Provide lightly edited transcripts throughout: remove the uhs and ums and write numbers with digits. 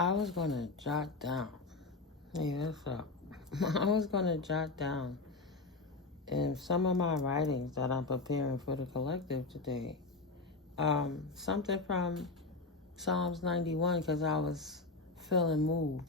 I was going to jot down. Hey, what's up? I was going to jot down in some of my writings that I'm preparing for the collective today. Something from Psalms 91 because I was feeling moved.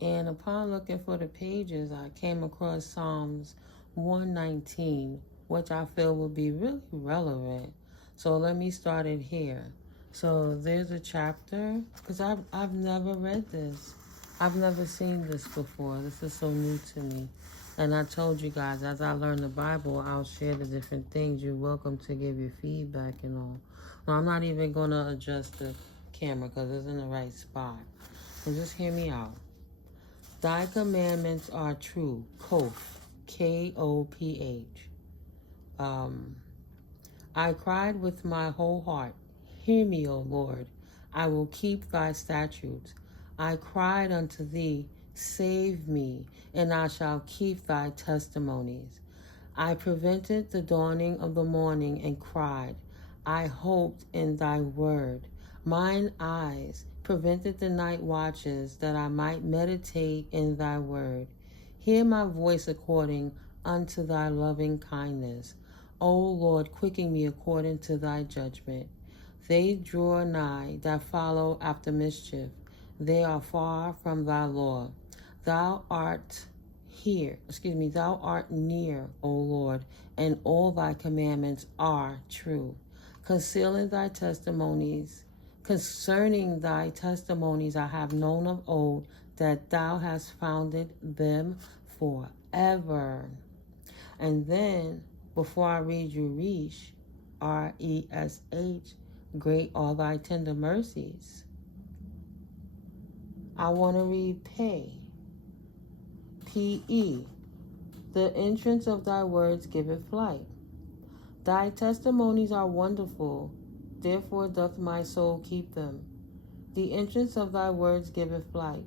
And upon looking for the pages, I came across Psalms 119, which I feel will be really relevant. So let me start it here. So there's a chapter, because I've never read this. I've never seen this before. This is so new to me. And I told you guys, as I learn the Bible, I'll share the different things. You're welcome to give your feedback and all. Well, I'm not even going to adjust the camera because it's in the right spot. So just hear me out. Thy commandments are true. Koph. K-O-P-H. I cried with my whole heart. Hear me, O Lord. I will keep thy statutes. I cried unto thee, save me, and I shall keep thy testimonies. I prevented the dawning of the morning and cried. I hoped in thy word. Mine eyes prevented the night watches that I might meditate in thy word. Hear my voice according unto thy loving kindness. O Lord, quicken me according to thy judgment. They draw nigh that follow after mischief. They are far from thy law. Thou art thou art near, O Lord, and all thy commandments are true. Concerning thy testimonies I have known of old, that thou hast founded them forever. And then, before I read you Resh, R-E-S-H, great are thy tender mercies. I want to read Pay. P-E. The entrance of thy words giveth light. Thy testimonies are wonderful, therefore doth my soul keep them. The entrance of thy words giveth light.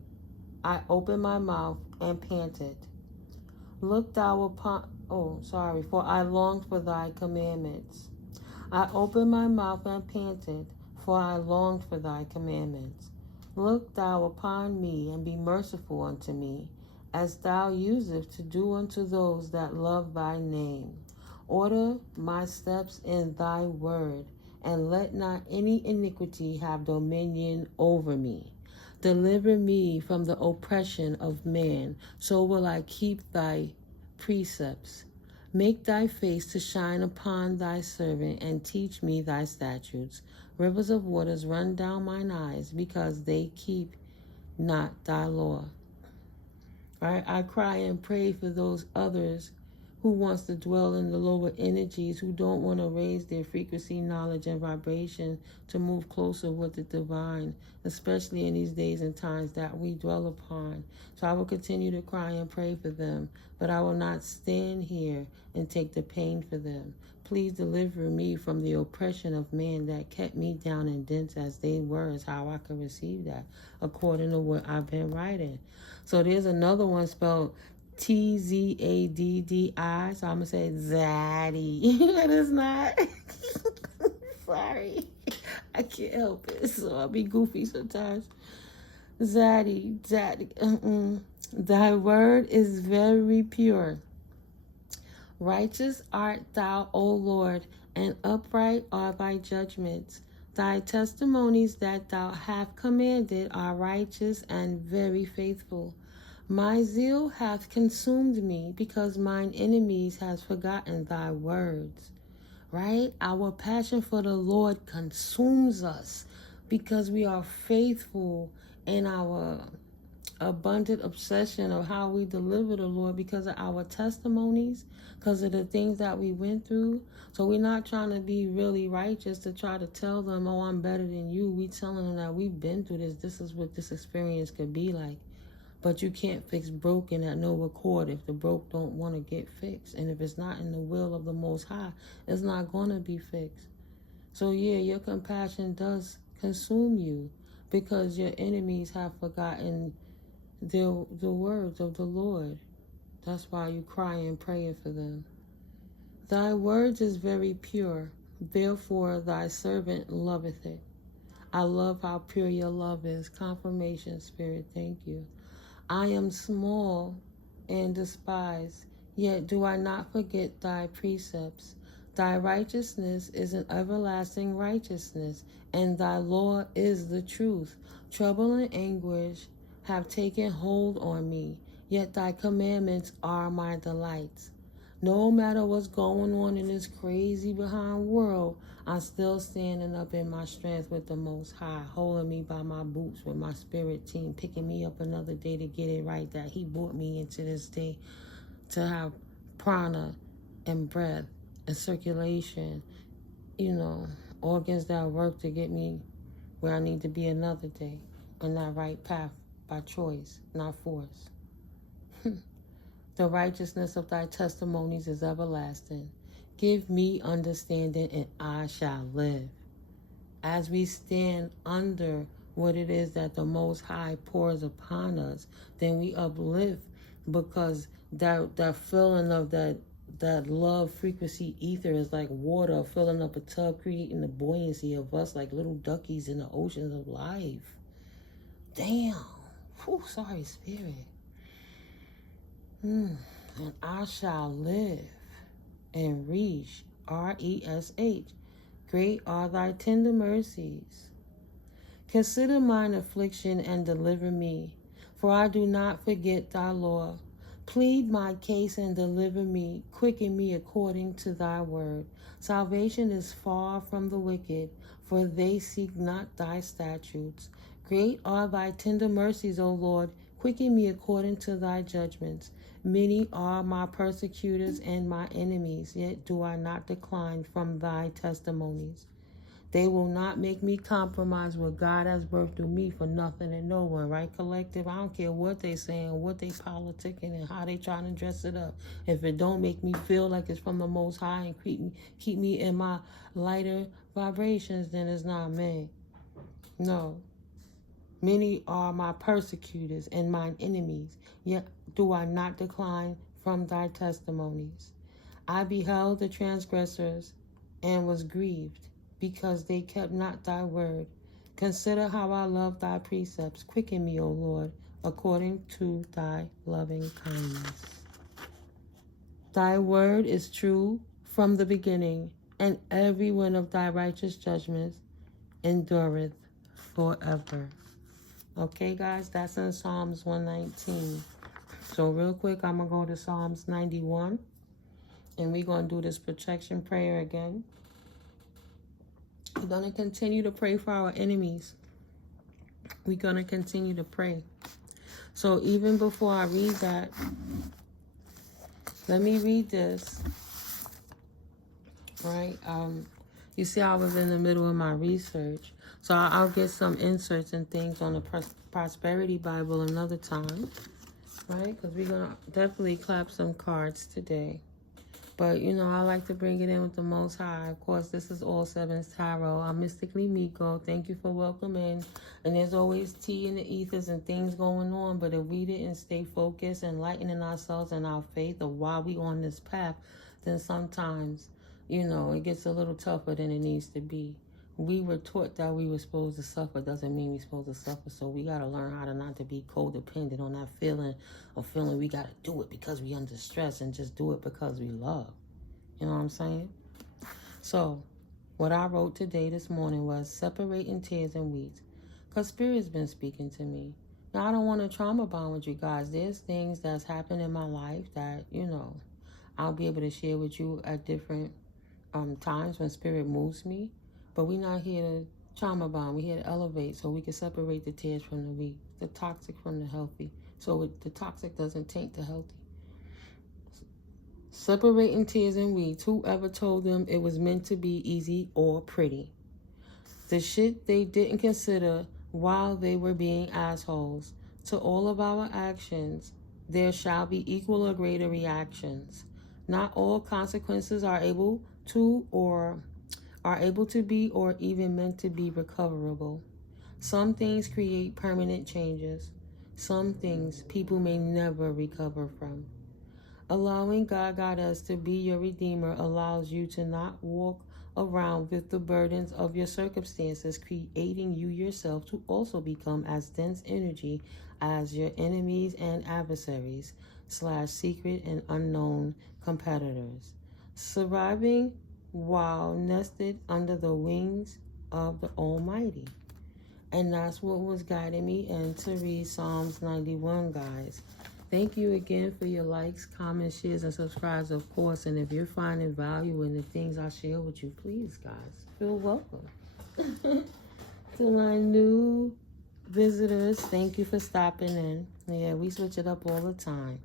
I open my mouth and panted. Look thou upon, for I longed for thy commandments. I opened my mouth and panted, for I longed for thy commandments. Look thou upon me and be merciful unto me, as thou usest to do unto those that love thy name. Order my steps in thy word, and let not any iniquity have dominion over me. Deliver me from the oppression of man, so will I keep thy precepts. Make thy face to shine upon thy servant, and teach me thy statutes. Rivers of waters run down mine eyes, because they keep not thy law. Right? I cry and pray for those others who wants to dwell in the lower energies, who don't want to raise their frequency, knowledge, and vibration to move closer with the divine, especially in these days and times that we dwell upon. So I will continue to cry and pray for them, but I will not stand here and take the pain for them. Please deliver me from the oppression of man that kept me down in dents as they were, is how I could receive that, according to what I've been writing. So there's another one spelled T-Z-A-D-D-I, so I'm going to say Zaddy. It is not. Sorry. I can't help it, so I'll be goofy sometimes. Zaddy. Thy word is very pure. Righteous art thou, O Lord, and upright are thy judgments. Thy testimonies that thou hast commanded are righteous and very faithful. My zeal hath consumed me, because mine enemies have forgotten thy words. Right? Our passion for the Lord consumes us because we are faithful in our abundant obsession of how we deliver the Lord, because of our testimonies, because of the things that we went through. So we're not trying to be really righteous to try to tell them, oh, I'm better than you. We telling them that we've been through this. This is what this experience could be like. But you can't fix broken at no accord if the broke don't want to get fixed. And if it's not in the will of the Most High, it's not going to be fixed. So yeah, your compassion does consume you because your enemies have forgotten the words of the Lord. That's why you cry and praying for them. Thy words is very pure, therefore thy servant loveth it. I love how pure your love is. Confirmation, Spirit, thank you. I am small and despised, yet do I not forget thy precepts. Thy righteousness is an everlasting righteousness, and thy law is the truth. Trouble and anguish have taken hold on me, yet thy commandments are my delights. No matter what's going on in this crazy behind world, I'm still standing up in my strength with the Most High, holding me by my boots with my spirit team, picking me up another day to get it right, that he brought me into this day to have prana and breath and circulation, organs that work to get me where I need to be another day on that right path by choice, not force. The righteousness of thy testimonies is everlasting. Give me understanding and I shall live. As we stand under what it is that the Most High pours upon us, then we uplift, because that feeling of that love frequency ether is like water filling up a tub, creating the buoyancy of us like little duckies in the oceans of life. Damn. Whew, sorry, Spirit. And I shall live and reach, R-E-S-H. Great are thy tender mercies. Consider mine affliction and deliver me, for I do not forget thy law. Plead my case and deliver me. Quicken me according to thy word. Salvation is far from the wicked, for they seek not thy statutes. Great are thy tender mercies, O Lord. Quicken me according to thy judgments. Many are my persecutors and my enemies, yet do I not decline from thy testimonies. They will not make me compromise what God has birthed through me for nothing and no one, right, collective? I don't care what they saying, what they politicking, and how they trying to dress it up. If it don't make me feel like it's from the Most High and keep me in my lighter vibrations, then it's not me. No. Many are my persecutors and mine enemies, yet do I not decline from thy testimonies. I beheld the transgressors and was grieved, because they kept not thy word. Consider how I love thy precepts. Quicken me, O Lord, according to thy loving kindness. Thy word is true from the beginning, and every one of thy righteous judgments endureth forever. Okay, guys, that's in Psalms 119. So real quick, I'm going to go to Psalms 91, and we're going to do this protection prayer again. We're going to continue to pray for our enemies. We're going to continue to pray. So even before I read that, let me read this. Right? You see, I was in the middle of my research. So I'll get some inserts and things on the Prosperity Bible another time. Right? Because we're going to definitely clap some cards today. But, I like to bring it in with the Most High. Of course, this is All Sevens Tarot. I'm Mystically Miko. Thank you for welcoming. And there's always tea in the ethers and things going on. But if we didn't stay focused and enlightening ourselves and our faith of why we on this path, then sometimes, it gets a little tougher than it needs to be. We were taught that we were supposed to suffer. Doesn't mean we're supposed to suffer. So we got to learn how to not to be codependent on that feeling of feeling we got to do it because we under stress, and just do it because we love. You know what I'm saying? So what I wrote today this morning was separating tears and weeds, because Spirit's been speaking to me. Now, I don't want to trauma bond with you guys. There's things that's happened in my life that, I'll be able to share with you at different times when Spirit moves me. But we're not here to trauma bond. We're here to elevate so we can separate the tears from the weak, the toxic from the healthy, so the toxic doesn't taint the healthy. Separating tears and weeds. Whoever told them it was meant to be easy or pretty? The shit they didn't consider while they were being assholes. To all of our actions, there shall be equal or greater reactions. Not all consequences are able to be or even meant to be recoverable. Some things create permanent changes. Some things people may never recover from. Allowing God Goddess to be your redeemer allows you to not walk around with the burdens of your circumstances, creating you yourself to also become as dense energy as your enemies and adversaries / secret and unknown competitors, surviving while nested under the wings of the Almighty. And that's what was guiding me in to read Psalms 91, guys. Thank you again for your likes, comments, shares, and subscribes, of course. And if you're finding value in the things I share with you, please, guys, feel welcome. To my new visitors, thank you for stopping in. Yeah, we switch it up all the time.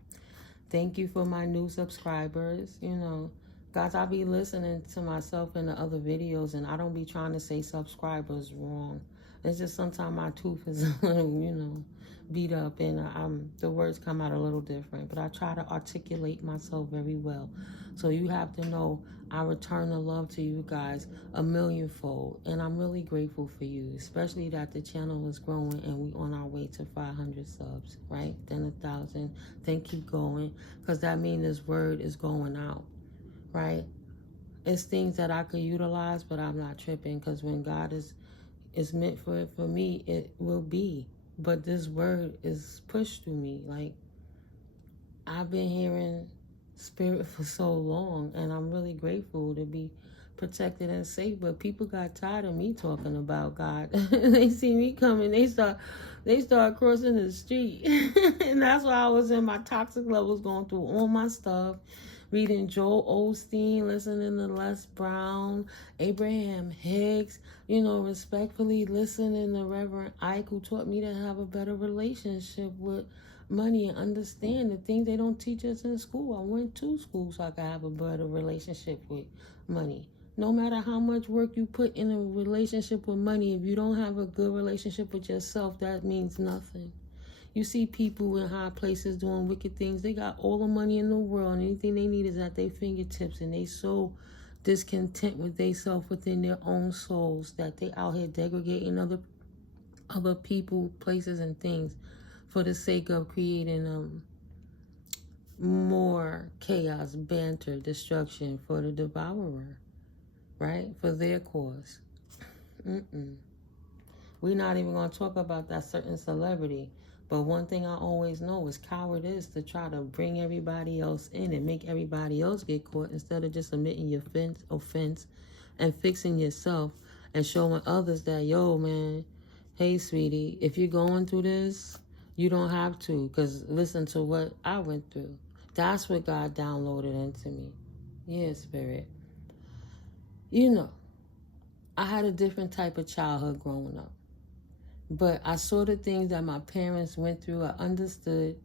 Thank you for my new subscribers. You know, guys, I be listening to myself in the other videos, and I don't be trying to say subscribers wrong. It's just sometimes my tooth is a little, you know, beat up, and the words come out a little different. But I try to articulate myself very well. So you have to know I return the love to you guys a millionfold. And I'm really grateful for you, especially that the channel is growing and we on our way to 500 subs, right? Then 1,000, then keep going. Because that means this word is going out, right? It's things that I could utilize, but I'm not tripping, because when God is meant for it for me, it will be. But this word is pushed through me. Like, I've been hearing spirit for so long, and I'm really grateful to be protected and safe. But people got tired of me talking about God. They see me coming, they start crossing the street. And that's why I was in my toxic levels, going through all my stuff, reading Joel Osteen, listening to Les Brown, Abraham Hicks, you know, respectfully listening to Reverend Ike, who taught me to have a better relationship with money and understand the things they don't teach us in school. I went to school so I could have a better relationship with money. No matter how much work you put in a relationship with money, if you don't have a good relationship with yourself, that means nothing. You see people in high places doing wicked things. They got all the money in the world, and anything they need is at their fingertips, and they so discontent with themselves within their own souls that they out here degrading other people, places, and things for the sake of creating more chaos, banter, destruction for the devourer, right? For their cause. We're not even going to talk about that certain celebrity. But one thing I always know is cowardice to try to bring everybody else in and make everybody else get caught, instead of just admitting your offense and fixing yourself and showing others that, yo, man, hey, sweetie, if you're going through this, you don't have to, because listen to what I went through. That's what God downloaded into me. Yeah, Spirit. You know, I had a different type of childhood growing up. But I saw the things that my parents went through. I understood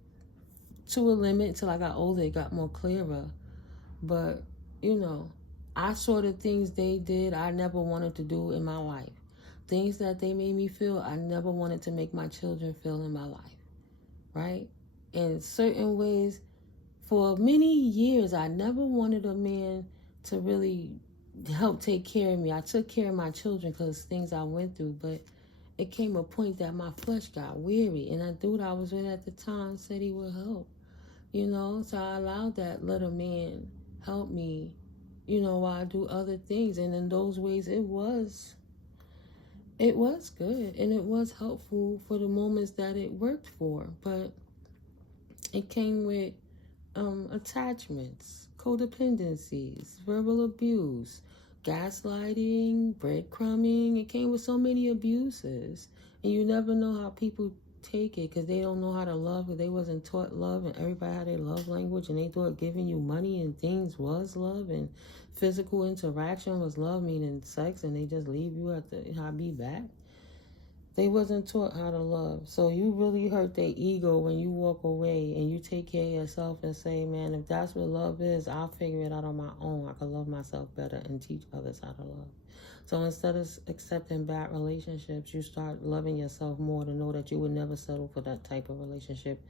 to a limit. Until I got older, it got more clearer. But, you know, I saw the things they did I never wanted to do in my life. Things that they made me feel I never wanted to make my children feel in my life, right? In certain ways, for many years, I never wanted a man to really help take care of me. I took care of my children because things I went through, but it came a point that my flesh got weary, and that dude I was with at the time said he would help, you know, so I allowed that little man help me, you know, while I do other things. And in those ways, it was good, and it was helpful for the moments that it worked for, but it came with attachments, codependencies, verbal abuse, gaslighting, breadcrumbing. It came with so many abuses, and you never know how people take it, because they don't know how to love, because they wasn't taught love, and everybody had their love language, and they thought giving you money and things was love, and physical interaction was love, meaning sex, and they just leave you at the I'll be back. They wasn't taught how to love. So you really hurt their ego when you walk away and you take care of yourself and say, man, if that's what love is, I'll figure it out on my own. I can love myself better and teach others how to love. So instead of accepting bad relationships, you start loving yourself more to know that you would never settle for that type of relationship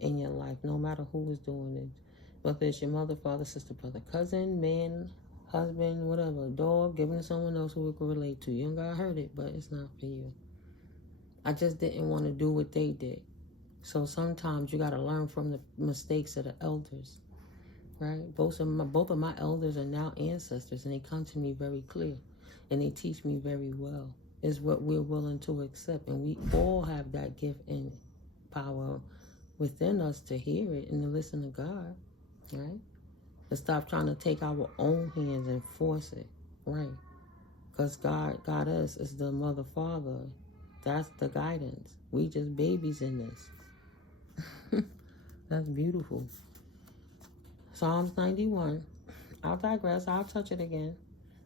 in your life, no matter who is doing it. Whether it's your mother, father, sister, brother, cousin, man, husband, whatever, dog, giving it to someone else who we can relate to. You ain't gotta hurt it, but it's not for you. I just didn't want to do what they did. So sometimes you got to learn from the mistakes of the elders, right? Both of my elders are now ancestors, and they come to me very clear, and they teach me very well. Is what we're willing to accept, and we all have that gift and power within us to hear it and to listen to God, right? To stop trying to take our own hands and force it, right? Because God got us as the mother, father. That's the guidance. We just babies in this. That's beautiful. Psalms 91. I'll digress. I'll touch it again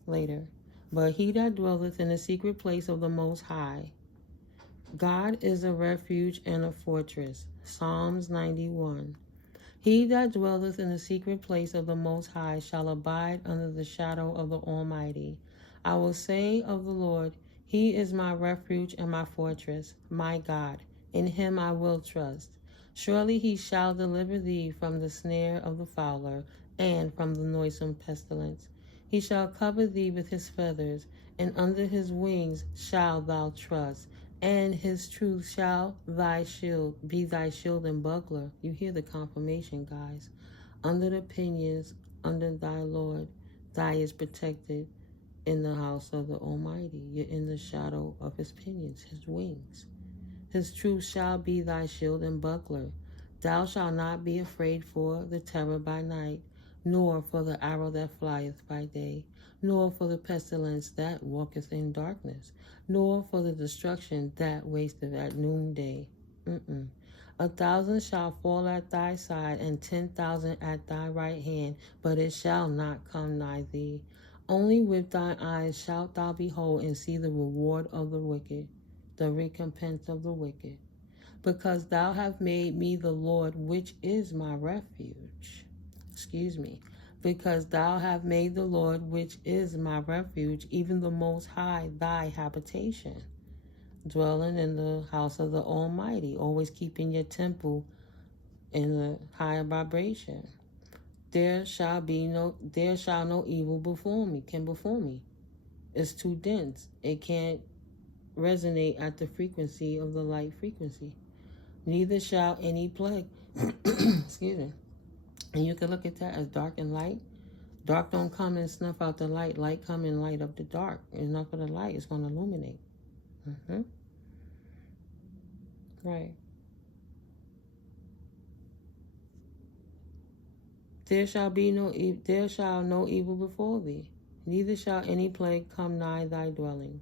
later. But he that dwelleth in the secret place of the Most High, God is a refuge and a fortress. Psalms 91. He that dwelleth in the secret place of the Most High shall abide under the shadow of the Almighty. I will say of the Lord, he is my refuge and my fortress, my God. In him I will trust. Surely he shall deliver thee from the snare of the fowler and from the noisome pestilence. He shall cover thee with his feathers, and under his wings shalt thou trust. And his truth shall be thy shield and buckler. You hear the confirmation, guys. Under the pinions, under thy Lord, thy is protected in the house of the Almighty. You're in the shadow of his pinions, his wings. His truth shall be thy shield and buckler. Thou shalt not be afraid for the terror by night, nor for the arrow that flieth by day, nor for the pestilence that walketh in darkness, nor for the destruction that wasteth at noonday. 1,000 shall fall at thy side, and 10,000 at thy right hand, but it shall not come nigh thee. Only with thine eyes shalt thou behold and see the reward of the wicked, the recompense of the wicked. Because thou hast made me the Lord, which is my refuge. Because thou hast made the Lord, which is my refuge, even the Most High, thy habitation. Dwelling in the house of the Almighty, always keeping your temple in the higher vibration. There shall no evil befall me. It's too dense. It can't resonate at the frequency of the light frequency. Neither shall any plague. And you can look at that as dark and light. Dark don't come and snuff out the light. Light come and light up the dark. Enough of the light is going to illuminate. Right. There shall no evil befall thee, neither shall any plague come nigh thy dwelling.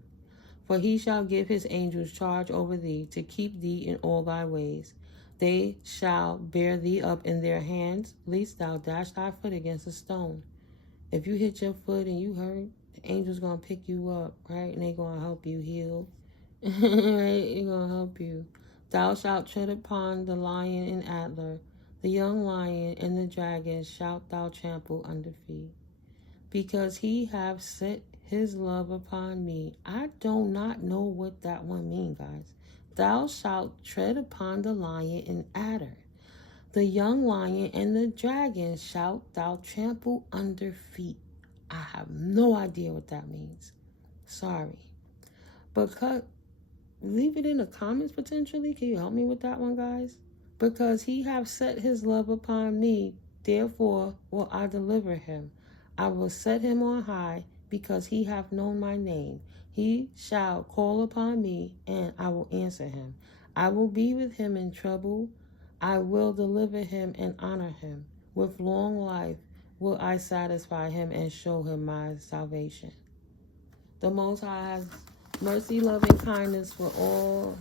For he shall give his angels charge over thee, to keep thee in all thy ways. They shall bear thee up in their hands, lest thou dash thy foot against a stone. If you hit your foot and you hurt, the angel's going to pick you up, right? And they're going to help you heal. Right? They're going to help you. Thou shalt tread upon the lion and adder, the young lion and the dragon shalt thou trample under feet. Because he hath set his love upon me. I do not know what that one means, guys. Thou shalt tread upon the lion and adder, the young lion and the dragon shalt thou trample under feet. I have no idea what that means. Sorry. But leave it in the comments potentially. Can you help me with that one, guys? Because he hath set his love upon me, therefore will I deliver him. I will set him on high, because he hath known my name. He shall call upon me, and I will answer him. I will be with him in trouble. I will deliver him and honor him. With long life will I satisfy him and show him my salvation. The Most High has mercy, love, and kindness for all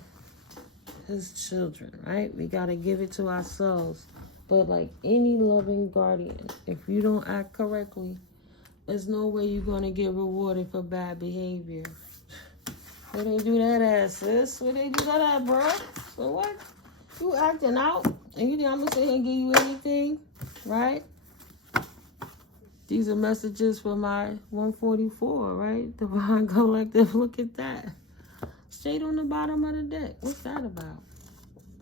his children, right? We got to give it to ourselves. But like any loving guardian, if you don't act correctly, there's no way you're going to get rewarded for bad behavior. Where they do that at, sis? Where they do that at, bro? So what? You acting out, and you think I'm going to sit here and give you anything, right? These are messages for my 144, right? Divine Collective, look at that. Straight on the bottom of the deck. What's that about?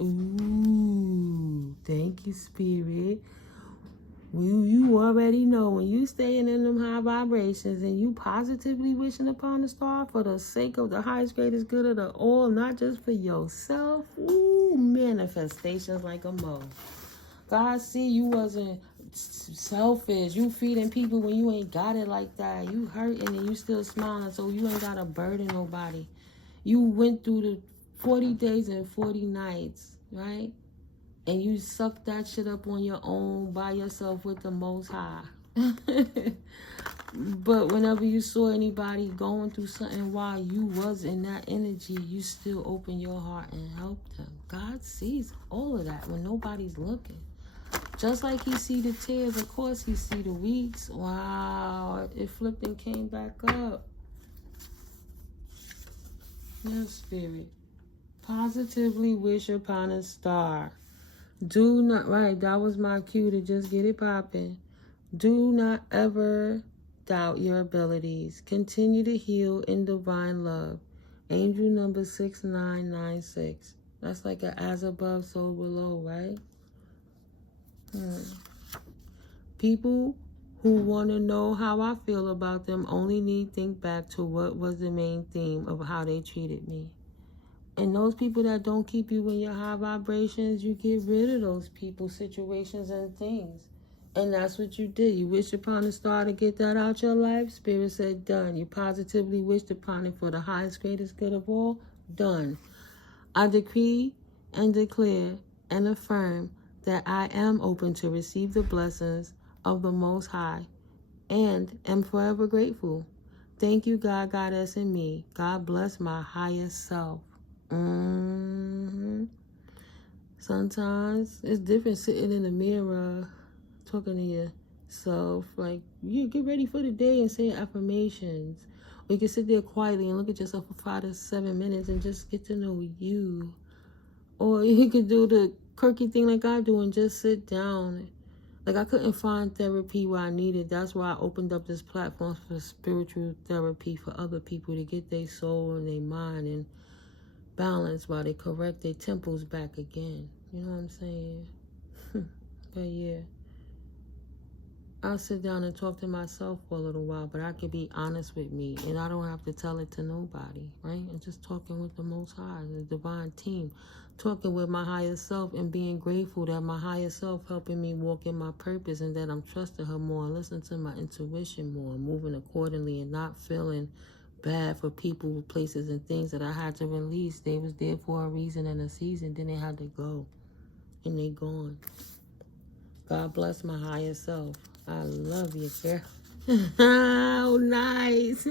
Ooh, thank you, Spirit. You already know when you staying in them high vibrations and you positively wishing upon the star for the sake of the highest, greatest good of the all, not just for yourself. Ooh, manifestations like a mo. God see you wasn't selfish. You feeding people when you ain't got it like that. You hurting and you still smiling, so you ain't got to burden nobody. You went through the 40 days and 40 nights, right? And you sucked that shit up on your own by yourself with the Most High. But whenever you saw anybody going through something while you was in that energy, you still open your heart and help them. God sees all of that when nobody's looking. Just like he see the tears, of course he see the weeds. Wow, it flipped and came back up. Yes, Spirit. Positively wish upon a star. Do not, right, that was my cue to just get it popping. Do not ever doubt your abilities. Continue to heal in divine love. Angel number 6996. That's like an as above, so below, right? People who want to know how I feel about them only need think back to what was the main theme of how they treated me. And those people that don't keep you in your high vibrations, you get rid of those people, situations, and things. And that's what you did. You wished upon a star to get that out your life. Spirit said, done. You positively wished upon it for the highest, greatest good of all. Done. I decree and declare and affirm that I am open to receive the blessings of the Most High and am forever grateful. Thank you, God, Goddess, and me. God bless my highest self. Sometimes it's different sitting in the mirror talking to yourself. Like, you get ready for the day and say affirmations. Or you can sit there quietly and look at yourself for 5 to 7 minutes and just get to know you. Or you could do the quirky thing like I do and just sit down. Like, I couldn't find therapy where I needed. That's why I opened up this platform for spiritual therapy for other people to get their soul and their mind and balance while they correct their temples back again. You know what I'm saying? But yeah, I'll sit down and talk to myself for a little while, but I can be honest with me, and I don't have to tell it to nobody, right? I'm just talking with the Most High, the divine team, talking with my higher self and being grateful that my higher self helping me walk in my purpose and that I'm trusting her more and listening to my intuition more, moving accordingly and not feeling bad for people, places, and things that I had to release. They was there for a reason and a season. Then they had to go. And they gone. God bless my higher self. I love you, girl. Oh, nice.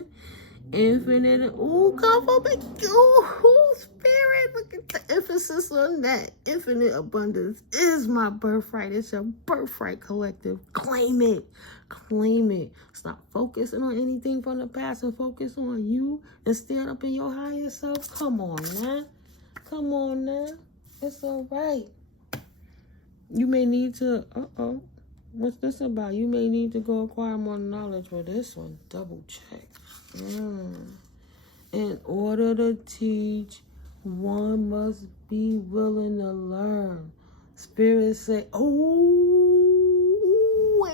Infinite. Ooh, come for me. Ooh, spirit. Look at the emphasis on that. Infinite abundance is my birthright. It's your birthright, collective. Claim it. Claim it. Stop focusing on anything from the past and focus on you and stand up in your higher self. Come on, man. Come on, now. It's all right. You may need to, what's this about? You may need to go acquire more knowledge for this one. Double check. In order to teach, one must be willing to learn. Spirit say,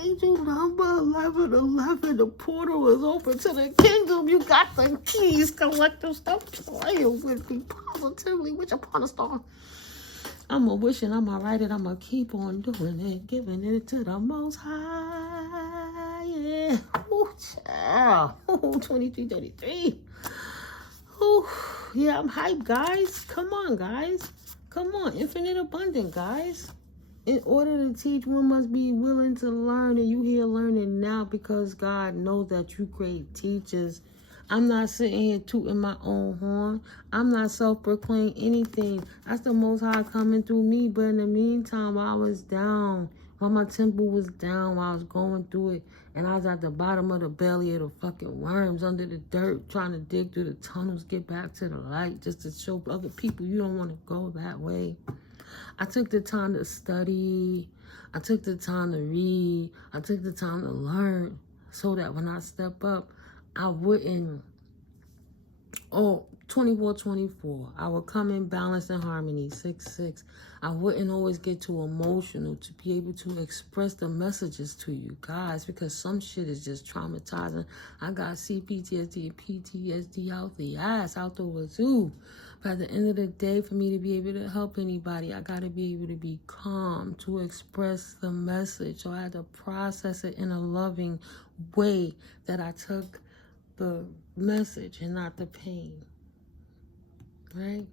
angel number 1111, the portal is open to the kingdom. You got the keys, collective. Stop playing with me positively. Wish upon a star. I'm a wishing, I'm a write it, I'm a keep on doing it, giving it to the Most High. Yeah. Ooh, child. Ooh, 2333. Ooh, yeah, I'm hyped, guys. Come on, guys. Come on, infinite abundant, guys. In order to teach, one must be willing to learn, and you here learning now because God knows that you great teachers. I'm not sitting here tooting my own horn. I'm not self-proclaimed anything. That's the Most High coming through me. But in the meantime, while I was down, while my temple was down, while I was going through it, and I was at the bottom of the belly of the fucking worms, under the dirt, trying to dig through the tunnels, get back to the light, just to show other people you don't want to go that way. I took the time to study. I took the time to read. I took the time to learn so that when I step up, I wouldn't, 24/24. I would come in balance and harmony, 6/6. I wouldn't always get too emotional to be able to express the messages to you guys because some shit is just traumatizing. I got CPTSD and PTSD out the ass, out the wazoo. But at the end of the day, for me to be able to help anybody, I got to be able to be calm to express the message. So I had to process it in a loving way, that I took the message and not the pain, right?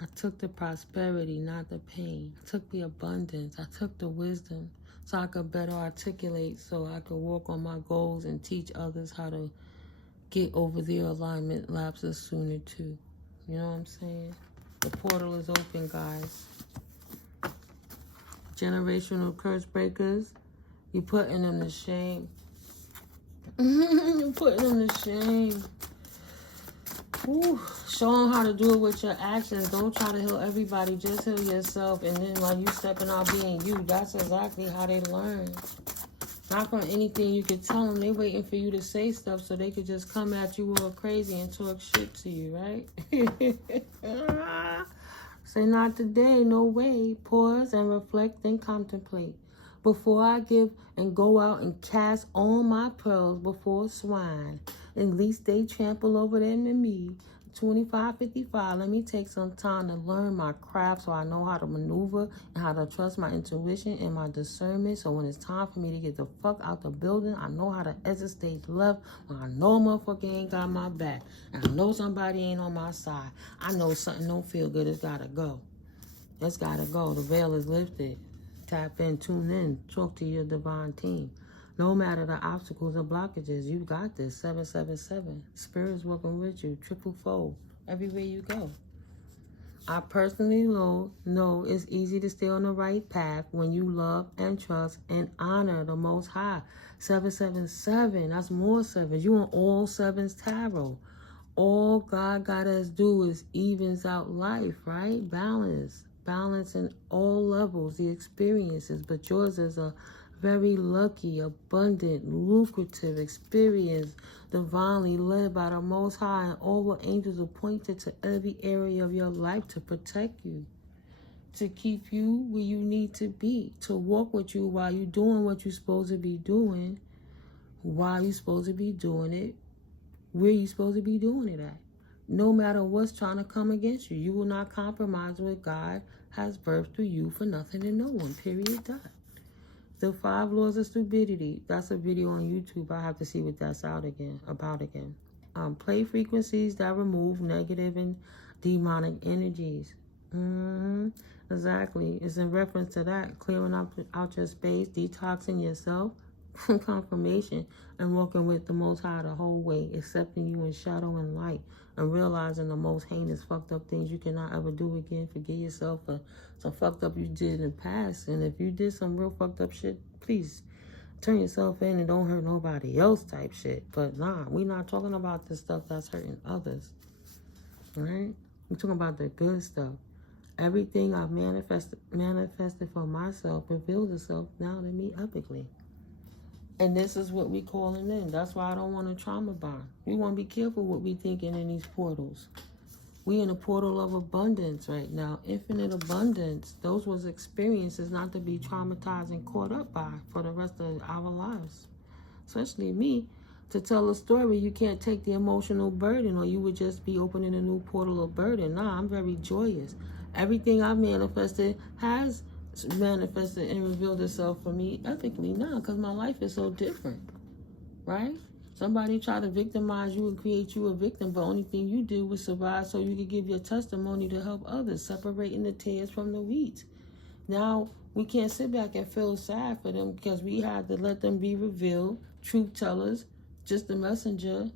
I took the prosperity, not the pain. I took the abundance. I took the wisdom so I could better articulate, so I could work on my goals and teach others how to get over their alignment lapses sooner too. You know what I'm saying? The portal is open, guys. Generational curse breakers, you putting them to shame. You're putting them to shame. Ooh, show them how to do it with your actions. Don't try to heal everybody. Just heal yourself. And then while you stepping out being you, that's exactly how they learn. Not from anything you could tell them. They waiting for you to say stuff so they could just come at you all crazy and talk shit to you, right? Say, not today, no way. Pause and reflect and contemplate. Before I give and go out and cast all my pearls before swine, at least they trample over them and me. 2555, let me take some time to learn my craft so I know how to maneuver and how to trust my intuition and my discernment. So when it's time for me to get the fuck out the building, I know how to exit stage left when I know a motherfucker ain't got my back. And I know somebody ain't on my side. I know something don't feel good. It's gotta go. It's gotta go. The veil is lifted. Tap in, tune in, talk to your divine team. No matter the obstacles or blockages, you got this. 777. Spirit's working with you. Triple fold. Everywhere you go. I personally know it's easy to stay on the right path when you love and trust and honor the Most High. 777. That's more sevens. You on all sevens tarot. All God got us do is evens out life, right? Balance. Balance in all levels, the experiences. But yours is a very lucky, abundant, lucrative experience, divinely led by the Most High, and all the angels appointed to every area of your life to protect you, to keep you where you need to be, to walk with you while you're doing what you're supposed to be doing, while you're supposed to be doing it, where you're supposed to be doing it at. No matter what's trying to come against you, you will not compromise what God has birthed through you for nothing and no one, period, dot. The 5 laws of stupidity. That's a video on YouTube. I have to see what that's about again. Play frequencies that remove negative and demonic energies. Exactly. It's in reference to that. Clearing out your space, detoxing yourself, confirmation, and working with the Most High the whole way, accepting you in shadow and light, and realizing the most heinous fucked up things you cannot ever do again. Forgive yourself for some fucked up you did in the past. And if you did some real fucked up shit, please turn yourself in and don't hurt nobody else type shit. But nah, we're not talking about the stuff that's hurting others. Right? We're talking about the good stuff. Everything I've manifested for myself reveals itself now to me epically. And this is what we calling in. That's why I don't want to trauma bond. We want to be careful what we thinking in these portals. We in a portal of abundance right now. Infinite abundance. Those was experiences not to be traumatized and caught up by for the rest of our lives. Especially me. To tell a story, you can't take the emotional burden, or you would just be opening a new portal of burden. Nah, I'm very joyous. Everything I've manifested has manifested and revealed itself for me ethically now, because my life is so different, right? Somebody tried to victimize you and create you a victim, but only thing you did was survive so you could give your testimony to help others, separating the tares from the wheat. Now we can't sit back and feel sad for them, because we had to let them be revealed, truth tellers, just the messenger.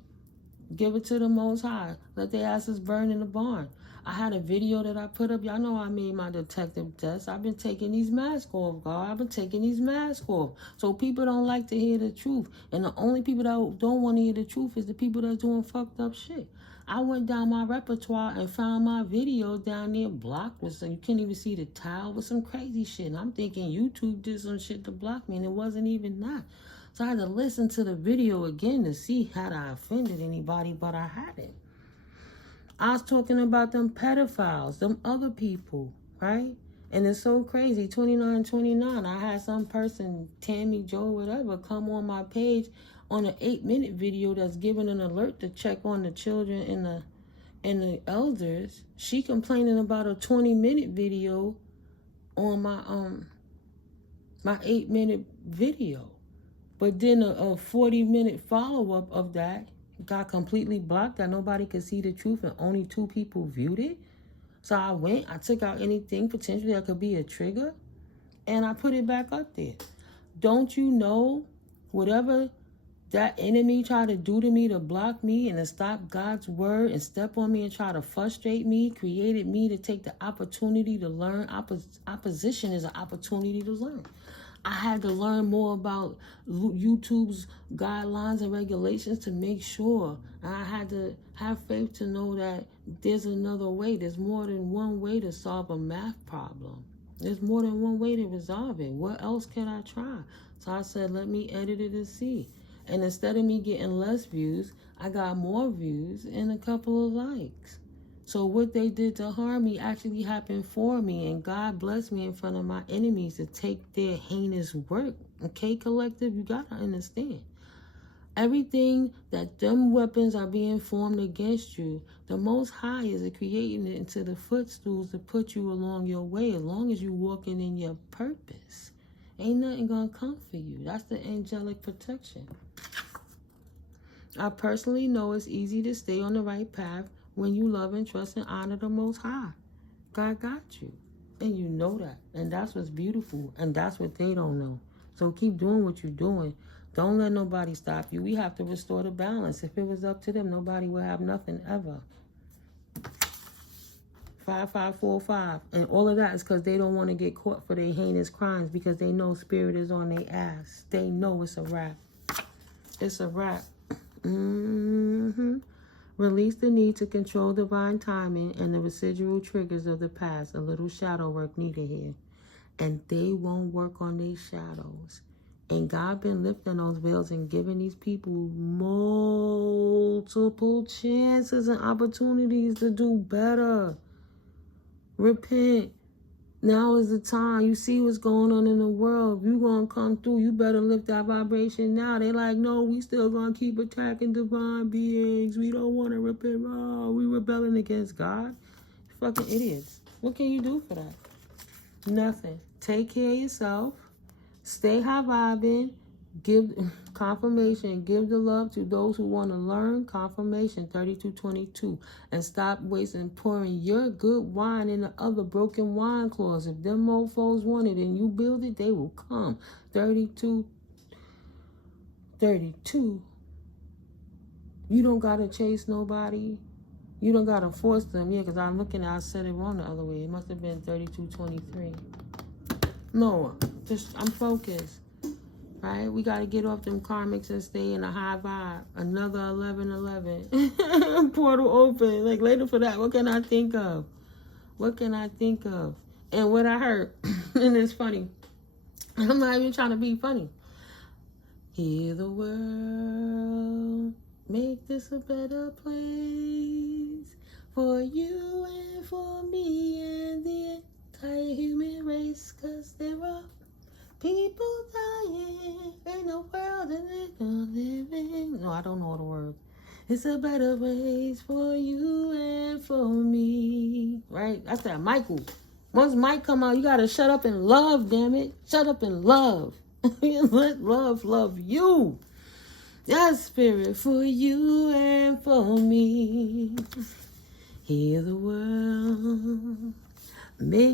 Give it to the Most High. Let their asses burn in the barn. I had a video that I put up. Y'all know I made my detective desk. I've been taking these masks off, God. I've been taking these masks off. So people don't like to hear the truth. And the only people that don't want to hear the truth is the people that's doing fucked up shit. I went down my repertoire and found my video down there blocked with some, you can't even see the tile, with some crazy shit. And I'm thinking YouTube did some shit to block me, and it wasn't even that. So I had to listen to the video again to see had I offended anybody, but I hadn't. I was talking about them pedophiles, them other people, right? And it's so crazy. 2929, I had some person, Tammy, Joe, whatever, come on my page on an 8-minute video that's giving an alert to check on the children in the And the elders, she complaining about a 20-minute video on my 8-minute video. But then a 40-minute follow-up of that got completely blocked, that nobody could see the truth and only 2 people viewed it. So I took out anything potentially that could be a trigger, and I put it back up there. Don't you know, whatever that enemy tried to do to me to block me and to stop God's word and step on me and try to frustrate me, created me to take the opportunity to learn. Opposition is an opportunity to learn. I had to learn more about YouTube's guidelines and regulations to make sure. And I had to have faith to know that there's another way. There's more than one way to solve a math problem. There's more than one way to resolve it. What else can I try? So I said, let me edit it and see. And instead of me getting less views, I got more views and a couple of likes. So what they did to harm me actually happened for me, and God blessed me in front of my enemies to take their heinous work. Okay, collective, you gotta understand. Everything that them weapons are being formed against you, the Most High is creating it into the footstools to put you along your way, as long as you walking in your purpose. Ain't nothing gonna come for you. That's the angelic protection. I personally know it's easy to stay on the right path when you love and trust and honor the Most High. God got you. And you know that. And that's what's beautiful. And that's what they don't know. So keep doing what you're doing. Don't let nobody stop you. We have to restore the balance. If it was up to them, nobody would have nothing ever. 5545. And all of that is because they don't want to get caught for their heinous crimes, because they know spirit is on their ass. They know it's a wrap. It's a wrap. Release the need to control divine timing and the residual triggers of the past. A little shadow work needed here. And they won't work on these shadows. And God been lifting those veils and giving these people multiple chances and opportunities to do better. Repent. Now is the time. You see what's going on in the world. If you going to come through, you better lift that vibration now. They like, no, we still going to keep attacking divine beings. We don't want to repent. Oh, we rebelling against God. You fucking idiots. What can you do for that? Nothing. Take care of yourself. Stay high vibing. Give confirmation. Give the love to those who want to learn. Confirmation 3222. And stop wasting pouring your good wine in the other broken wine closet. If them mofos want it and you build it, they will come. 32. You don't got to chase nobody. You don't got to force them. Yeah, because I'm looking at, I said it wrong the other way. It must have been 3223. No, I'm focused. Right? We got to get off them karmics and stay in a high vibe. Another 1111. Portal open. Like, later for that, what can I think of? What can I think of? And what I heard, and it's funny. I'm not even trying to be funny. Heal the world. Make this a better place. For you and for me and the entire human race. Because there are people dying in the world and they're gonna live in. No, I don't know the words. It's a better place for you and for me. Right? That's that Michael. Once Mike come out, you gotta shut up and love, damn it. Shut up and love. Let love love you. Yes, spirit, for you and for me. Heal the world.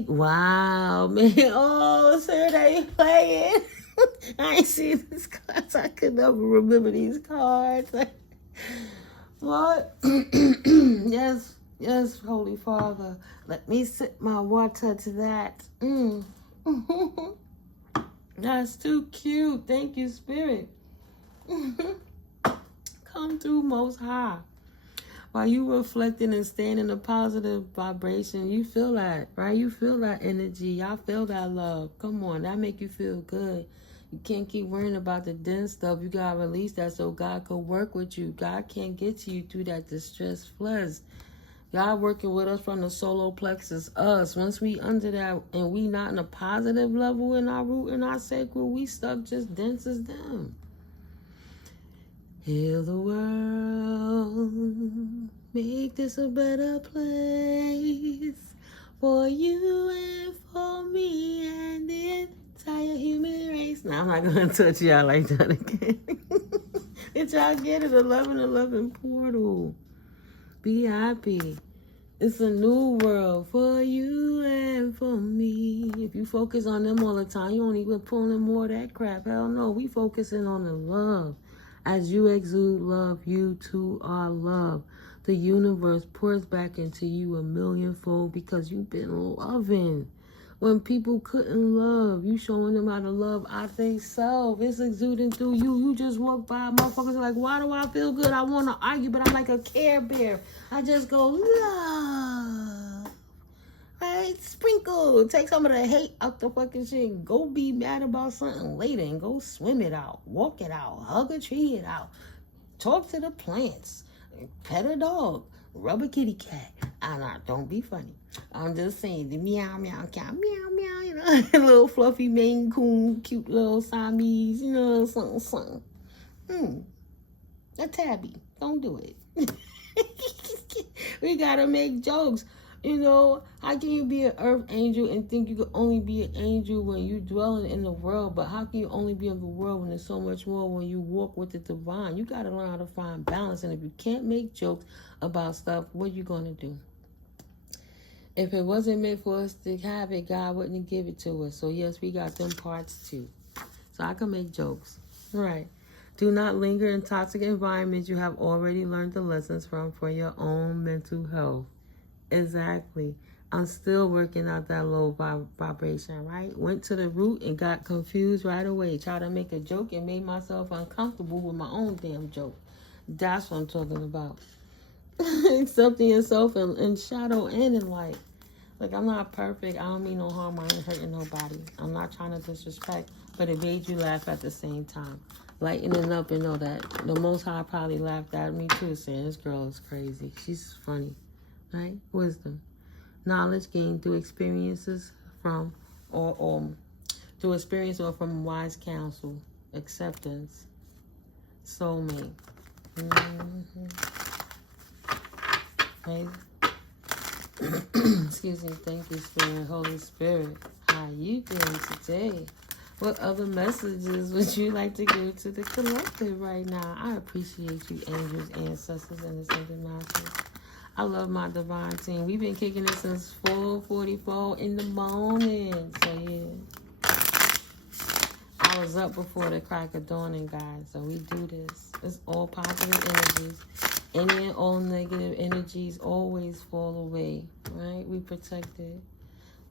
Wow, man. Oh, sir, they playing. I ain't seen these cards. I could never remember these cards. What? Yes, Holy Father. Let me sip my water to that. That's too cute. Thank you, Spirit. Come through, Most High. While you reflecting and staying in a positive vibration, you feel that, right? You feel that energy. Y'all feel that love. Come on, that make you feel good. You can't keep worrying about the dense stuff. You got to release that so God can work with you. God can't get to you through that distress floods. God working with us from the solar plexus, us. Once we under that and we not in a positive level in our root and our sacral, we stuck just dense as them. Heal the world. Make this a better place for you and for me and the entire human race. Now, I'm not going to touch y'all like that again. Did y'all get it? 1111 portal. Be happy. It's a new world for you and for me. If you focus on them all the time, you only been pulling more of that crap. Hell no, we focusing on the love. As you exude love, you too are love. The universe pours back into you a millionfold because you've been loving. When people couldn't love, you showing them how to love out they self. It's exuding through you. You just walk by, motherfuckers are like, why do I feel good? I want to argue, but I'm like a Care Bear. I just go, love. Right? Sprinkle. Take some of the hate out the fucking shit. Go be mad about something later and go swim it out. Walk it out. Hug a tree it out. Talk to the plants. Pet a dog. Rub a kitty cat. Don't be funny. I'm just saying the meow meow cat, meow meow, you know, little fluffy Maine Coon, cute little Siamese, you know, something, something. A tabby. Don't do it. We gotta make jokes. You know, how can you be an earth angel and think you could only be an angel when you dwelling in the world? But how can you only be of the world when there's so much more when you walk with the divine? You got to learn how to find balance. And if you can't make jokes about stuff, what are you going to do? If it wasn't meant for us to have it, God wouldn't give it to us. So, yes, we got them parts too. So I can make jokes. Right. Do not linger in toxic environments you have already learned the lessons from for your own mental health. Exactly. I'm still working out that low vibration, right? Went to the root and got confused right away. Tried to make a joke and made myself uncomfortable with my own damn joke. That's what I'm talking about. Accepting yourself in shadow and in light. Like, I'm not perfect. I don't mean no harm. I ain't hurting nobody. I'm not trying to disrespect, but it made you laugh at the same time. Lightening up and know that the Most High probably laughed at me too, saying this girl is crazy. She's funny. Right? Wisdom. Knowledge gained through experiences from through experience or from wise counsel. Acceptance. Soulmate. Right? Excuse me. Thank you, Spirit. Holy Spirit. How you doing today? What other messages would you like to give to the collective right now? I appreciate you, angels, ancestors, and ascended masters. I love my divine team. We've been kicking it since 4:44 in the morning. So, yeah. I was up before the crack of dawning, guys. So, we do this. It's all positive energies. Any and all negative energies always fall away, right? We protect it.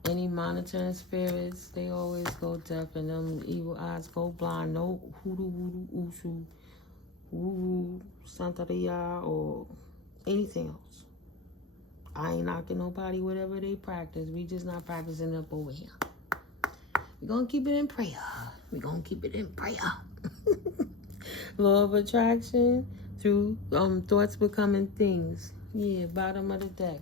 Any monitoring spirits, they always go deaf and them evil eyes go blind. No hoodoo, voodoo, ushu, woo, santeria, or anything else. I ain't knocking nobody, whatever they practice. We just not practicing up over here. We're going to keep it in prayer. We're going to keep it in prayer. Law of attraction through thoughts becoming things. Yeah, bottom of the deck.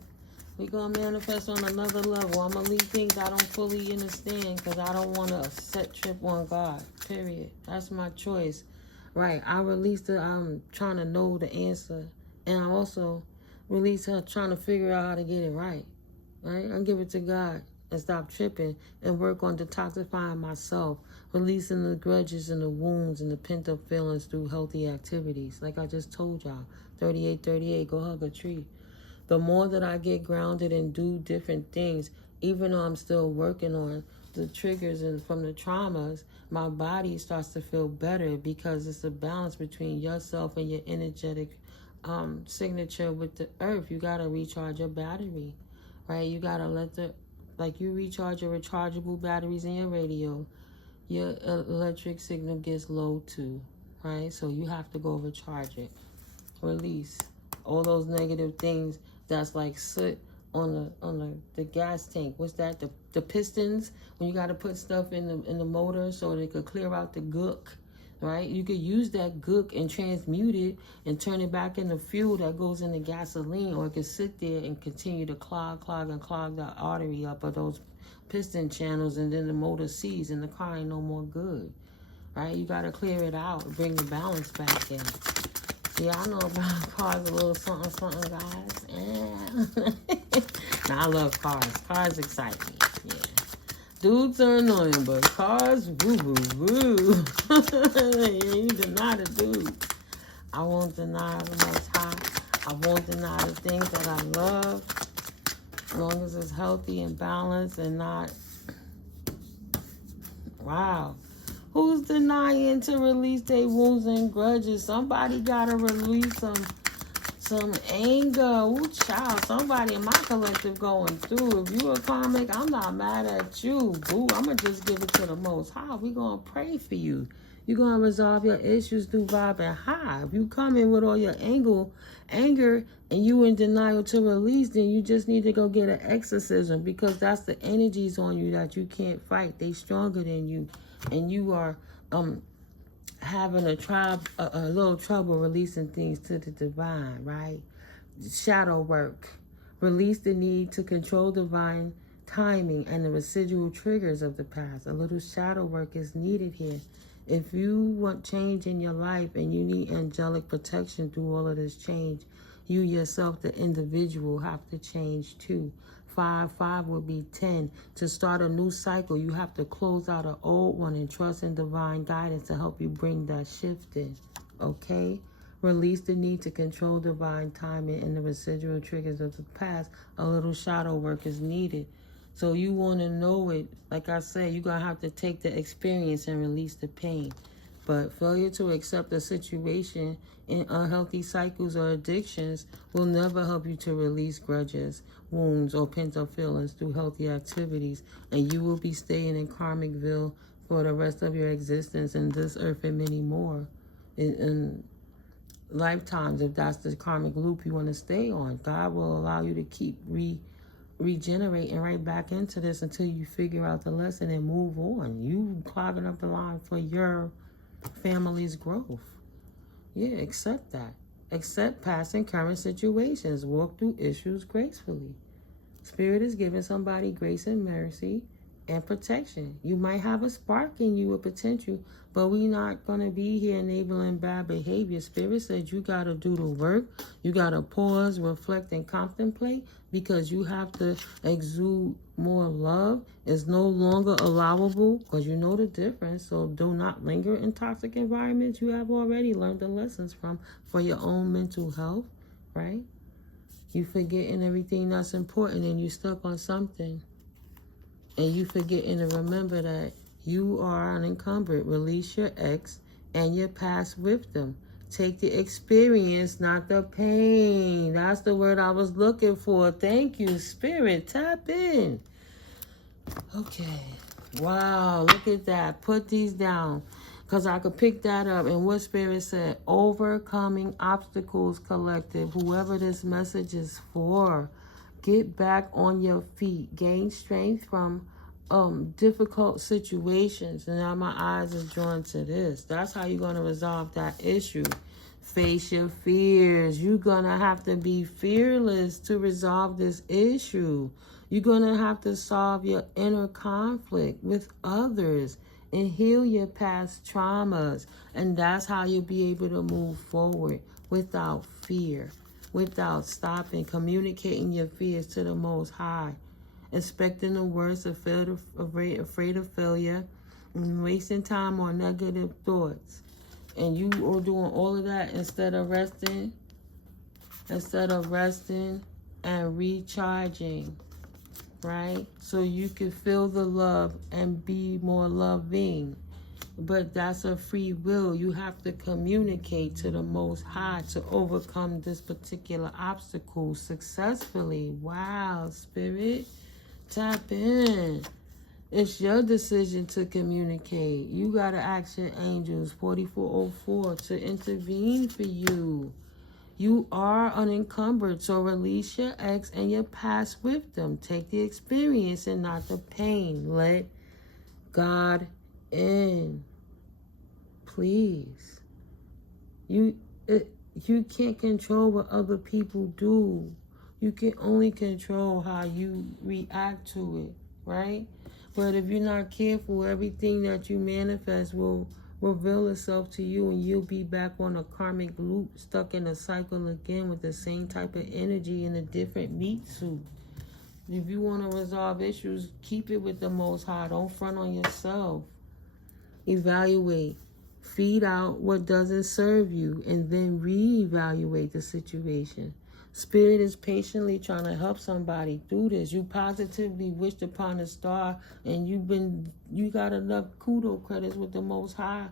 We're going to manifest on another level. I'm going to leave things I don't fully understand because I don't want to set trip on God. Period. That's my choice. Right. I released it. I'm trying to know the answer. And I also release her trying to figure out how to get it right. Right? I give it to God and stop tripping and work on detoxifying myself, releasing the grudges and the wounds and the pent-up feelings through healthy activities. Like I just told y'all, 3838, go hug a tree. The more that I get grounded and do different things, even though I'm still working on the triggers and from the traumas, my body starts to feel better because it's a balance between yourself and your energetic signature with the earth. You got to recharge your battery, right? You got to let you recharge your rechargeable batteries in your radio. Your electric signal gets low too, right? So you have to go recharge it. Release all those negative things that's like soot on the gas tank. What's that? The pistons, when you got to put stuff in the motor so they could clear out the gook, right? You could use that gook and transmute it and turn it back into fuel that goes into gasoline, or it could sit there and continue to clog the artery up of those piston channels, and then the motor seizes and the car ain't no more good, right? You got to clear it out, bring the balance back in. Yeah, I know about cars a little something, something, guys. Now, I love cars. Cars excite me. Yeah. Dudes are annoying, but cars, woo, woo, woo. You deny the dudes. I won't deny the Most High. I won't deny the things that I love. As long as it's healthy and balanced and not... Wow. Who's denying to release their wounds and grudges? Somebody gotta release some anger. Ooh, child. Somebody in my collective going through. If you a karmic, I'm not mad at you. Boo, I'm gonna just give it to the Most High. We gonna pray for you. You're gonna resolve your issues through vibing high. If you come in with all your anger, and you in denial to release, then you just need to go get an exorcism, because that's the energies on you that you can't fight. They stronger than you. And you are having a little trouble releasing things to the divine, right? Shadow work. Release the need to control divine timing and the residual triggers of the past. A little shadow work is needed here. If you want change in your life and you need angelic protection through all of this change, you yourself, the individual, have to change too. 5 would be 10. To start a new cycle, you have to close out an old one and trust in divine guidance to help you bring that shift in. Okay? Release the need to control divine timing and the residual triggers of the past. A little shadow work is needed. So you want to know it. Like I said, you're going to have to take the experience and release the pain. But failure to accept a situation in unhealthy cycles or addictions will never help you to release grudges, wounds, or pent-up feelings through healthy activities. And you will be staying in Karmicville for the rest of your existence in this earth and many more. In lifetimes, if that's the karmic loop you want to stay on. God will allow you to keep regenerating right back into this until you figure out the lesson and move on. You clogging up the line for your family's growth. Yeah, accept that. Accept past and current situations. Walk through issues gracefully. Spirit is giving somebody grace and mercy and protection. You might have a spark in you, a potential, but we're not going to be here enabling bad behavior. Spirit said you got to do the work. You got to pause, reflect, and contemplate, because you have to exude more love. It's no longer allowable, because you know the difference. So do not linger in toxic environments you have already learned the lessons from for your own mental health, right? You forgetting everything that's important and you stuck on something. And you forgetting to remember that you are unencumbered. Release your ex and your past with them. Take the experience, not the pain. That's the word I was looking for. Thank you, Spirit. Tap in. Okay. Wow, look at that. Put these down, because I could pick that up. And what Spirit said, overcoming obstacles collective. Whoever this message is for, get back on your feet. Gain strength from difficult situations. And now my eyes are drawn to this. That's how you're going to resolve that issue. Face your fears. You're going to have to be fearless to resolve this issue. You're going to have to solve your inner conflict with others and heal your past traumas. And that's how you'll be able to move forward without fear, without stopping, communicating your fears to the Most High, expecting the worst, afraid of failure, and wasting time on negative thoughts. And you are doing all of that instead of resting and recharging, right? So you can feel the love and be more loving. But that's a free will. You have to communicate to the Most High to overcome this particular obstacle successfully. Wow, Spirit, tap in. It's your decision to communicate. You got to ask your angels, 4404, to intervene for you. You are unencumbered, so release your ex and your past with them. Take the experience and not the pain. Let God in. Please. You can't control what other people do. You can only control how you react to it, right? But if you're not careful, everything that you manifest will reveal itself to you, and you'll be back on a karmic loop, stuck in a cycle again with the same type of energy in a different meat suit. If you want to resolve issues, keep it with the Most High. Don't front on yourself. Evaluate. Feed out what doesn't serve you, and then reevaluate the situation. Spirit is patiently trying to help somebody through this. You positively wished upon a star, and you got enough kudo credits with the Most High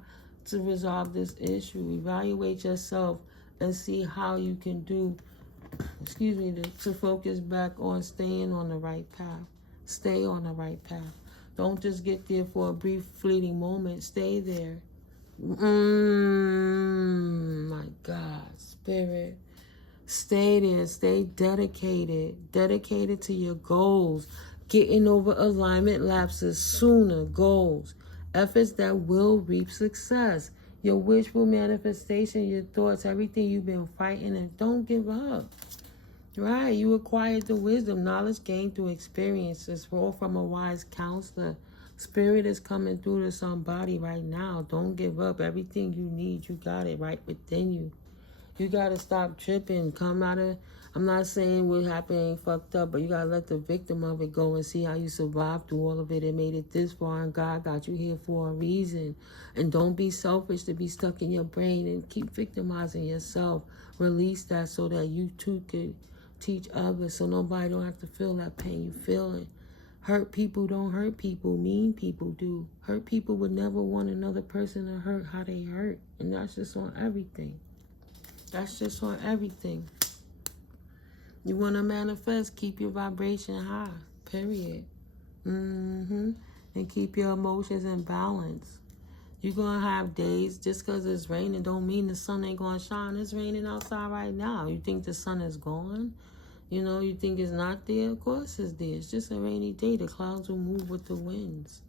to resolve this issue. Evaluate yourself and see how you can do, to focus back on staying on the right path. Stay on the right path. Don't just get there for a brief fleeting moment. Stay there. My God, Spirit. Stay there. Stay dedicated. Dedicated to your goals. Getting over alignment lapses sooner. Goals. Efforts that will reap success. Your wishful manifestation, your thoughts, everything you've been fighting, and don't give up. Right? You acquired the wisdom, knowledge gained through experiences, all from a wise counselor. Spirit is coming through to somebody right now. Don't give up. Everything you need, you got it right within you. You got to stop tripping. Come out of, I'm not saying what happened ain't fucked up, but you got to let the victim of it go and see how you survived through all of it and made it this far, and God got you here for a reason. And don't be selfish to be stuck in your brain and keep victimizing yourself. Release that so that you too could teach others, so nobody don't have to feel that pain you feeling. Hurt people don't hurt people. Mean people do. Hurt people would never want another person to hurt how they hurt. And that's just on everything. That's just on everything. You want to manifest, keep your vibration high. Period. And keep your emotions in balance. You're going to have days, just because it's raining don't mean the sun ain't going to shine. It's raining outside right now. You think the sun is gone? You think it's not there? Of course it's there. It's just a rainy day. The clouds will move with the winds.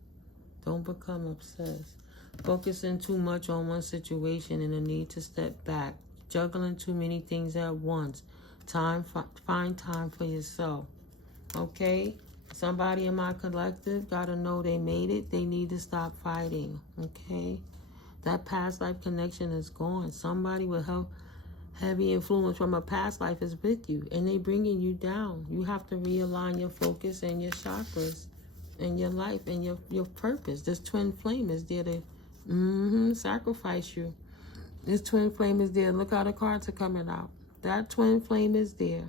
Don't become obsessed. Focusing too much on one situation and the need to step back. Juggling too many things at once. Find time for yourself. Okay? Somebody in my collective got to know they made it. They need to stop fighting. Okay? That past life connection is gone. Somebody with heavy influence from a past life is with you, and they bringing you down. You have to realign your focus and your chakras and your life and your purpose. This twin flame is there to sacrifice you. This twin flame is there. Look how the cards are coming out. That twin flame is there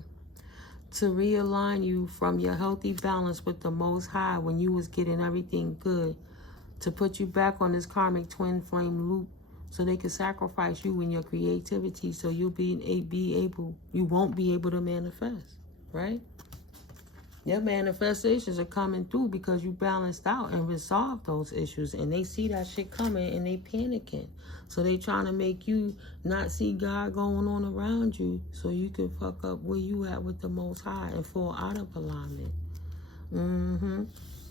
to realign you from your healthy balance with the Most High when you was getting everything good, to put you back on this karmic twin flame loop so they can sacrifice you and your creativity so you'll you won't be able to manifest, right? Your manifestations are coming through because you balanced out and resolved those issues, and they see that shit coming and they panicking. So they trying to make you not see God going on around you so you can fuck up where you at with the Most High and fall out of alignment.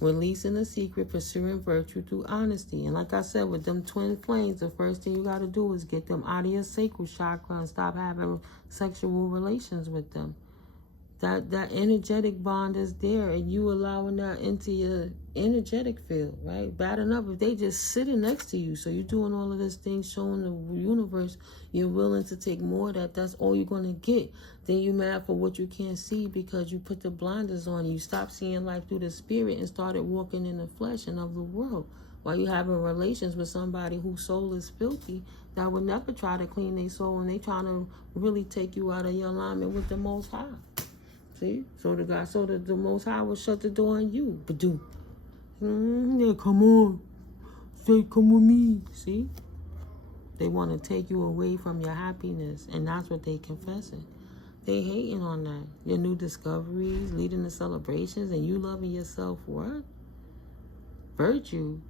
Releasing the secret, pursuing virtue through honesty. And like I said, with them twin flames, the first thing you got to do is get them out of your sacral chakra and stop having sexual relations with them. That energetic bond is there, and you allowing that into your energetic field, right? Bad enough if they just sitting next to you. So you're doing all of this thing, showing the universe you're willing to take more of that. That's all you're going to get. Then you mad for what you can't see because you put the blinders on. You stopped seeing life through the spirit and started walking in the flesh and of the world. While you having relations with somebody whose soul is filthy, that would never try to clean their soul, and they trying to really take you out of your alignment with the Most High. See? So the Most High will shut the door on you. But yeah, come on. Say, come with me. See? They want to take you away from your happiness, and that's what they confessing. They hating on that. Your new discoveries, leading the celebrations, and you loving yourself, what? Virtue.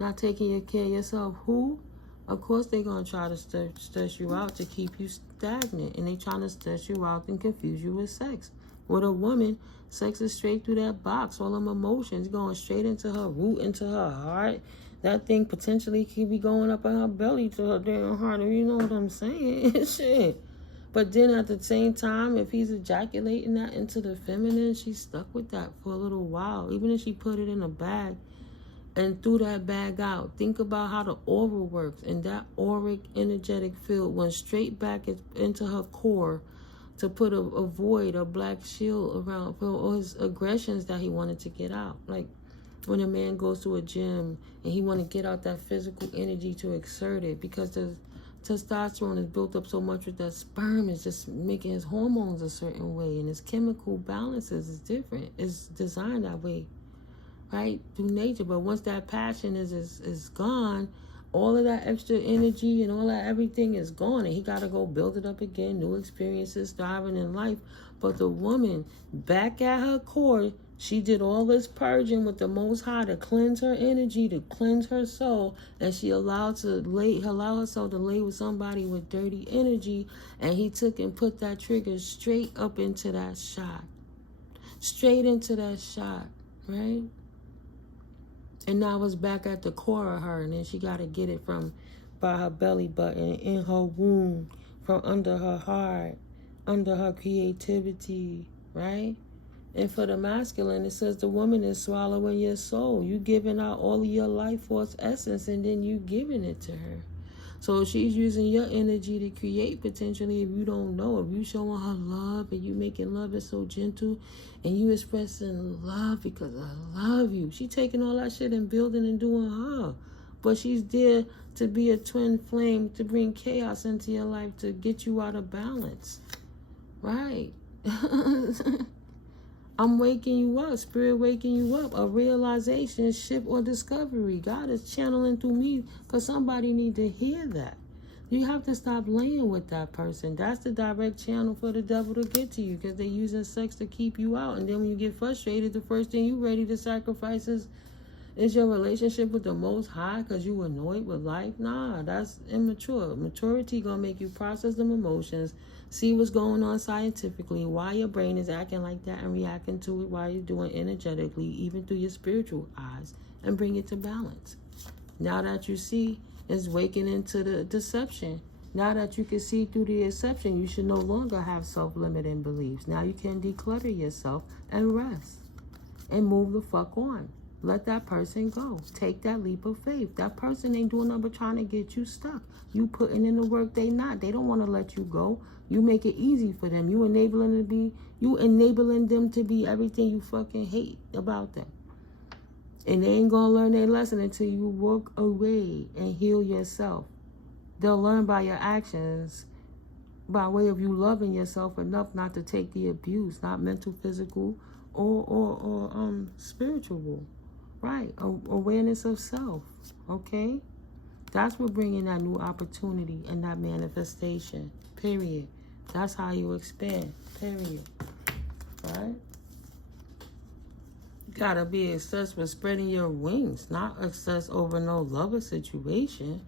Not taking care of yourself, who? Of course they going to try to stress you out to keep you stagnant, and they trying to stress you out and confuse you with sex. With a woman, sex is straight through that box. All them emotions going straight into her root, into her heart. That thing potentially could be going up in her belly to her damn heart. You know what I'm saying? Shit. But then at the same time, if he's ejaculating that into the feminine, she's stuck with that for a little while. Even if she put it in a bag and threw that bag out. Think about how the aura works, and that auric energetic field went straight back into her core to put a void, a black shield around for all his aggressions that he wanted to get out. Like when a man goes to a gym and he want to get out that physical energy to exert it, because the testosterone is built up so much with that sperm, is just making his hormones a certain way, and his chemical balances is different. It's designed that way, right, through nature. But once that passion is gone, all of that extra energy and all that everything is gone, and he got to go build it up again, new experiences, thriving in life. But the woman, back at her core, she did all this purging with the Most High to cleanse her energy, to cleanse her soul, and she allow herself to lay with somebody with dirty energy, and he took and put that trigger straight up into that shot. Straight into that shot, right? And now it's back at the core of her, and then she got to get it from by her belly button, in her womb, from under her heart, under her creativity, right? And for the masculine, it says the woman is swallowing your soul. You giving out all of your life force essence, and then you giving it to her. So she's using your energy to create potentially, if you don't know. If you showing her love and you making love is so gentle, and you expressing love because I love you. She taking all that shit and building and doing her. But she's there to be a twin flame, to bring chaos into your life, to get you out of balance. Right? I'm waking you up, spirit waking you up, a realization, shift, or discovery. God is channeling through me because somebody need to hear that. You have to stop laying with that person. That's the direct channel for the devil to get to you, because they're using sex to keep you out. And then when you get frustrated, the first thing you ready to sacrifice is your relationship with the Most High because you annoyed with life. Nah, that's immature. Maturity gonna make you process them emotions, see what's going on scientifically, why your brain is acting like that, and reacting to it while you're doing energetically, even through your spiritual eyes, and bring it to balance. Now that you see, it's waking into the deception. Now that you can see through the deception, you should no longer have self-limiting beliefs. Now you can declutter yourself and rest and move the fuck on. Let that person go. Take that leap of faith. That person ain't doing nothing but trying to get you stuck. You putting in the work, they not. They don't want to let you go. You make it easy for them. You enabling them to be everything you fucking hate about them. And they ain't gonna learn their lesson until you walk away and heal yourself. They'll learn by your actions, by way of you loving yourself enough not to take the abuse, not mental, physical, or spiritual. Right, awareness of self, okay? That's what bringing that new opportunity and that manifestation, period. That's how you expand, period, right? You gotta be obsessed with spreading your wings, not obsessed over no lover situation.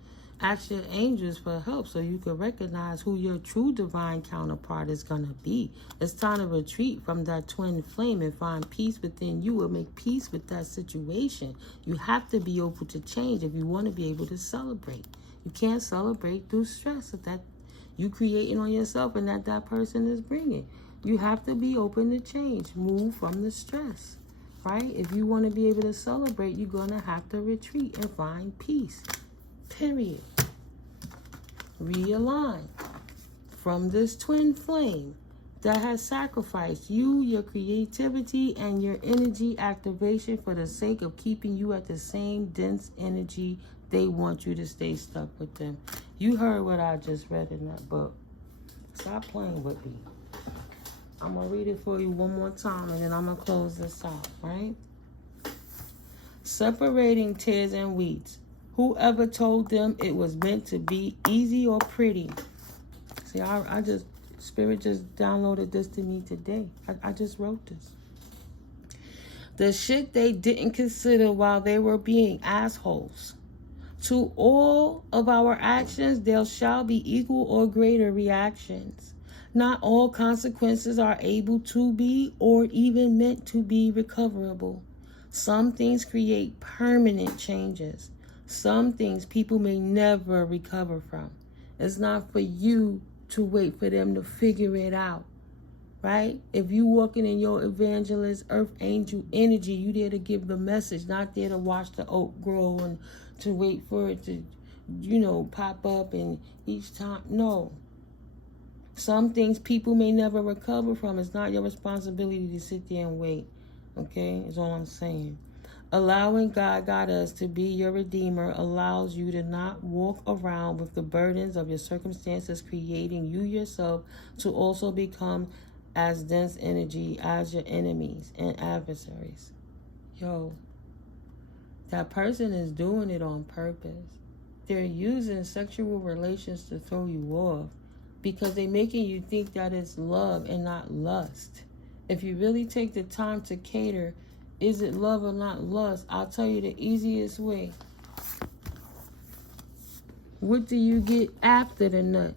Ask your angels for help so you can recognize who your true divine counterpart is going to be. It's time to retreat from that twin flame and find peace within you, or make peace with that situation. You have to be open to change if you want to be able to celebrate. You can't celebrate through stress that you creating on yourself and that person is bringing. You have to be open to change. Move from the stress, right? If you want to be able to celebrate, you're going to have to retreat and find peace. Period. Realign from this twin flame that has sacrificed you, your creativity, and your energy activation for the sake of keeping you at the same dense energy they want you to stay stuck with them. You heard what I just read in that book. Stop playing with me. I'm going to read it for you one more time, and then I'm going to close this out, right? Separating tares and weeds. Whoever told them it was meant to be easy or pretty? See, Spirit just downloaded this to me today. I just wrote this. The shit they didn't consider while they were being assholes. To all of our actions, there shall be equal or greater reactions. Not all consequences are able to be or even meant to be recoverable. Some things create permanent changes. Some things people may never recover from. It's not for you to wait for them to figure it out. right? If you walking in your evangelist, earth angel energy, you there to give the message, not there to watch the oak grow and to wait for it to, pop up and each time. No. Some things people may never recover from. It's not your responsibility to sit there and wait. Okay? Is all I'm saying. Allowing God Goddess to be your redeemer allows you to not walk around with the burdens of your circumstances, creating you yourself to also become as dense energy as your enemies and adversaries. Yo, that person is doing it on purpose. They're using sexual relations to throw you off because they're making you think that it's love and not lust. If you really take the time to cater, is it love or not lust? I'll tell you the easiest way. What do you get after the nut?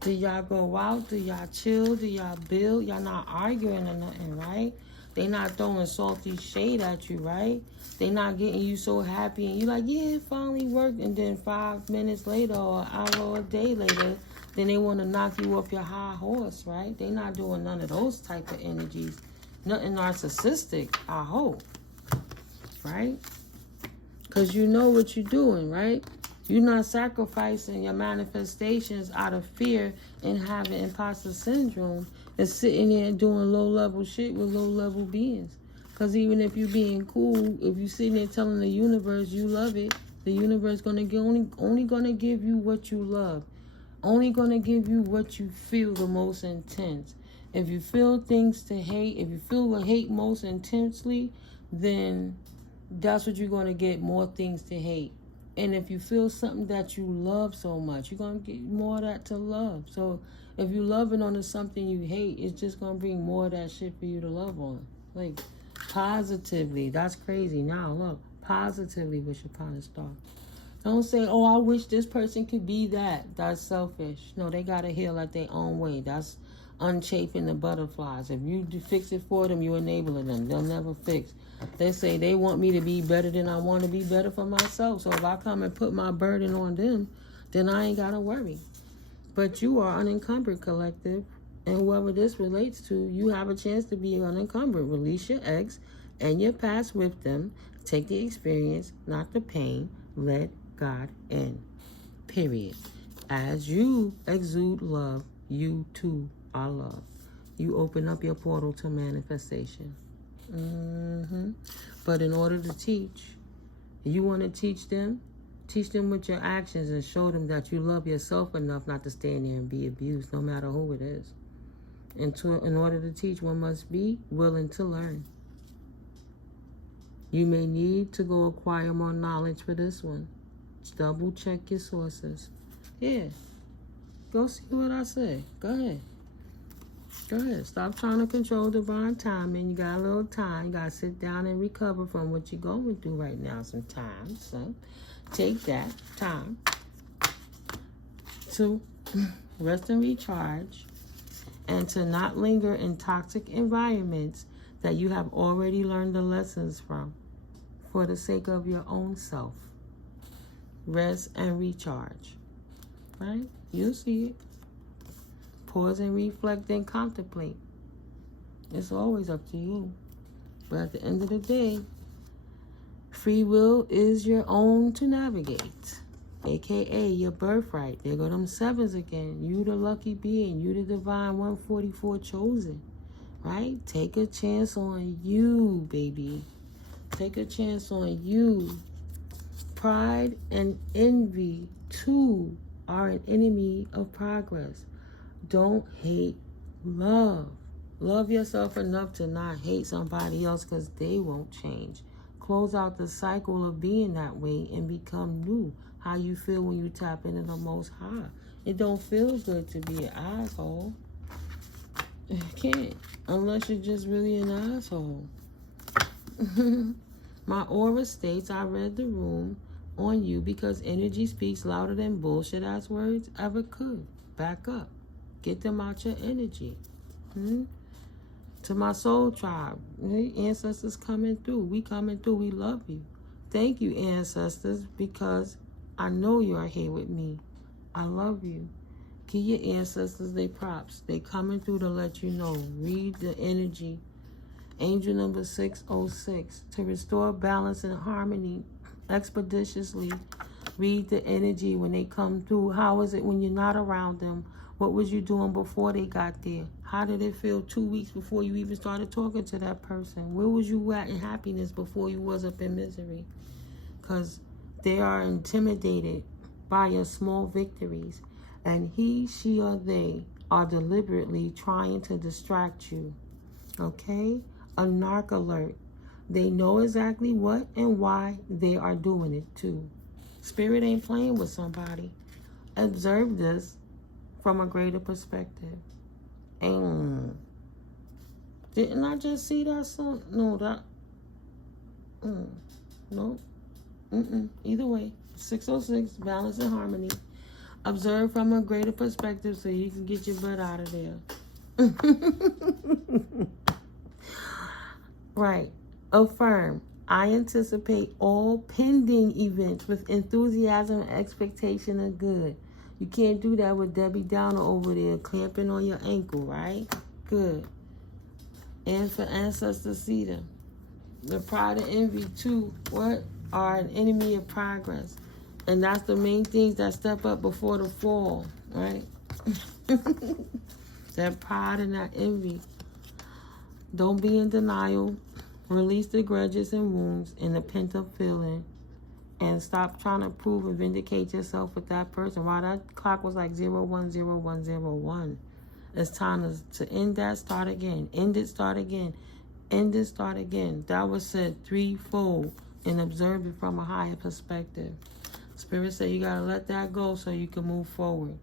Do y'all go out? Do y'all chill? Do y'all build? Y'all not arguing or nothing, right? They not throwing salty shade at you, right? They not getting you so happy and you like, yeah, it finally worked. And then 5 minutes later or an hour or a day later, then they want to knock you off your high horse, right? They not doing none of those type of energies. Nothing narcissistic, I hope, right? Because you know what you're doing, right? You're not sacrificing your manifestations out of fear and having imposter syndrome and sitting there doing low-level shit with low-level beings. Because even if you're being cool, if you're sitting there telling the universe you love it, the universe gonna give, only gonna give you what you love. Only gonna give you what you feel the most intense. If you feel things to hate, if you feel the hate most intensely, then that's what you're going to get, more things to hate. And if you feel something that you love so much, you're going to get more of that to love. So if you're loving on something you hate, it's just going to bring more of that shit for you to love on. Like, positively. That's crazy. Now, look, positively wish upon a star. Don't say, oh, I wish this person could be that. That's selfish. No, they got to heal at their own way. That's unchafing the butterflies. If you fix it for them, you're enabling them. They'll never fix. They say they want me to be better than I want to be better for myself. So if I come and put my burden on them, then I ain't got to worry. But you are unencumbered, collective. And whoever this relates to, you have a chance to be unencumbered. Release your ex and your past with them. Take the experience, not the pain. Let God in. Period. As you exude love, you too are love. You open up your portal to manifestation. But in order to teach, you want to teach them with your actions and show them that you love yourself enough not to stand there and be abused, no matter who it is. In order to teach, one must be willing to learn. You may need to go acquire more knowledge for this one. Double check your sources. Yeah. Go see what I say. Go ahead. Go ahead. Stop trying to control divine timing. You got a little time. You got to sit down and recover from what you're going through right now sometimes. So take that time to rest and recharge and to not linger in toxic environments that you have already learned the lessons from for the sake of your own self. Rest and recharge. Right? You'll see it. Pause and reflect and contemplate. It's always up to you. But at the end of the day, free will is your own to navigate. AKA your birthright. There go them sevens again. You the lucky being. You the divine 144 chosen. Right? Take a chance on you, baby. Take a chance on you. Pride and envy, too, are an enemy of progress. Don't hate, love. Love yourself enough to not hate somebody else because they won't change. Close out the cycle of being that way and become new. How you feel when you tap into the Most High. It don't feel good to be an asshole. It can't, unless you're just really an asshole. My aura states I read the room on you because energy speaks louder than bullshit ass words ever could. Back up. Get them out your energy. To my soul tribe, ancestors coming through. We coming through. We love you. Thank you, ancestors, because I know you are here with me. I love you. Give your ancestors their props. They coming through to let you know. Read the energy. Angel number 606. To restore balance and harmony expeditiously. Read the energy when they come through. How is it when you're not around them? What was you doing before they got there? How did it feel 2 weeks before you even started talking to that person? Where was you at in happiness before you was up in misery? Because they are intimidated by your small victories. And he, she, or they are deliberately trying to distract you. Okay? A narc alert. They know exactly what and why they are doing it too. Spirit ain't playing with somebody. Observe this from a greater perspective. And didn't I just see that song? No, that. No. Either way. 606, balance and harmony. Observe from a greater perspective so you can get your butt out of there. Right. Affirm. I anticipate all pending events with enthusiasm and expectation of good. You can't do that with Debbie Downer over there clamping on your ankle, right? Good. And for ancestor Cedar. The pride and envy too, what? Are an enemy of progress. And that's the main things that step up before the fall, right? That pride and that envy. Don't be in denial. Release the grudges and wounds and the pent-up feeling. And stop trying to prove and vindicate yourself with that person. Wow, that clock was like 010101. It's time to end that, start again. End it, start again. End it, start again. That was said threefold and observe it from a higher perspective. Spirit said you got to let that go so you can move forward.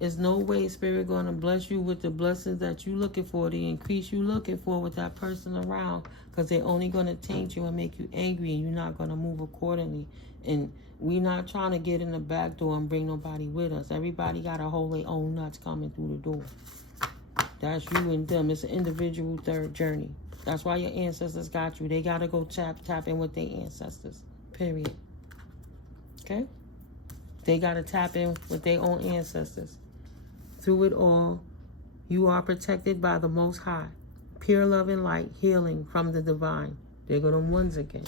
There's no way Spirit going to bless you with the blessings that you looking for, the increase you looking for with that person around, because they're only going to taint you and make you angry, and you're not going to move accordingly. And we're not trying to get in the back door and bring nobody with us. Everybody got to hold their own nuts coming through the door. That's you and them. It's an individual third journey. That's why your ancestors got you. They got to go tap in with their ancestors. Period. Okay? They got to tap in with their own ancestors. Through it all, you are protected by the Most High. Pure love and light, healing from the divine. There go them ones again.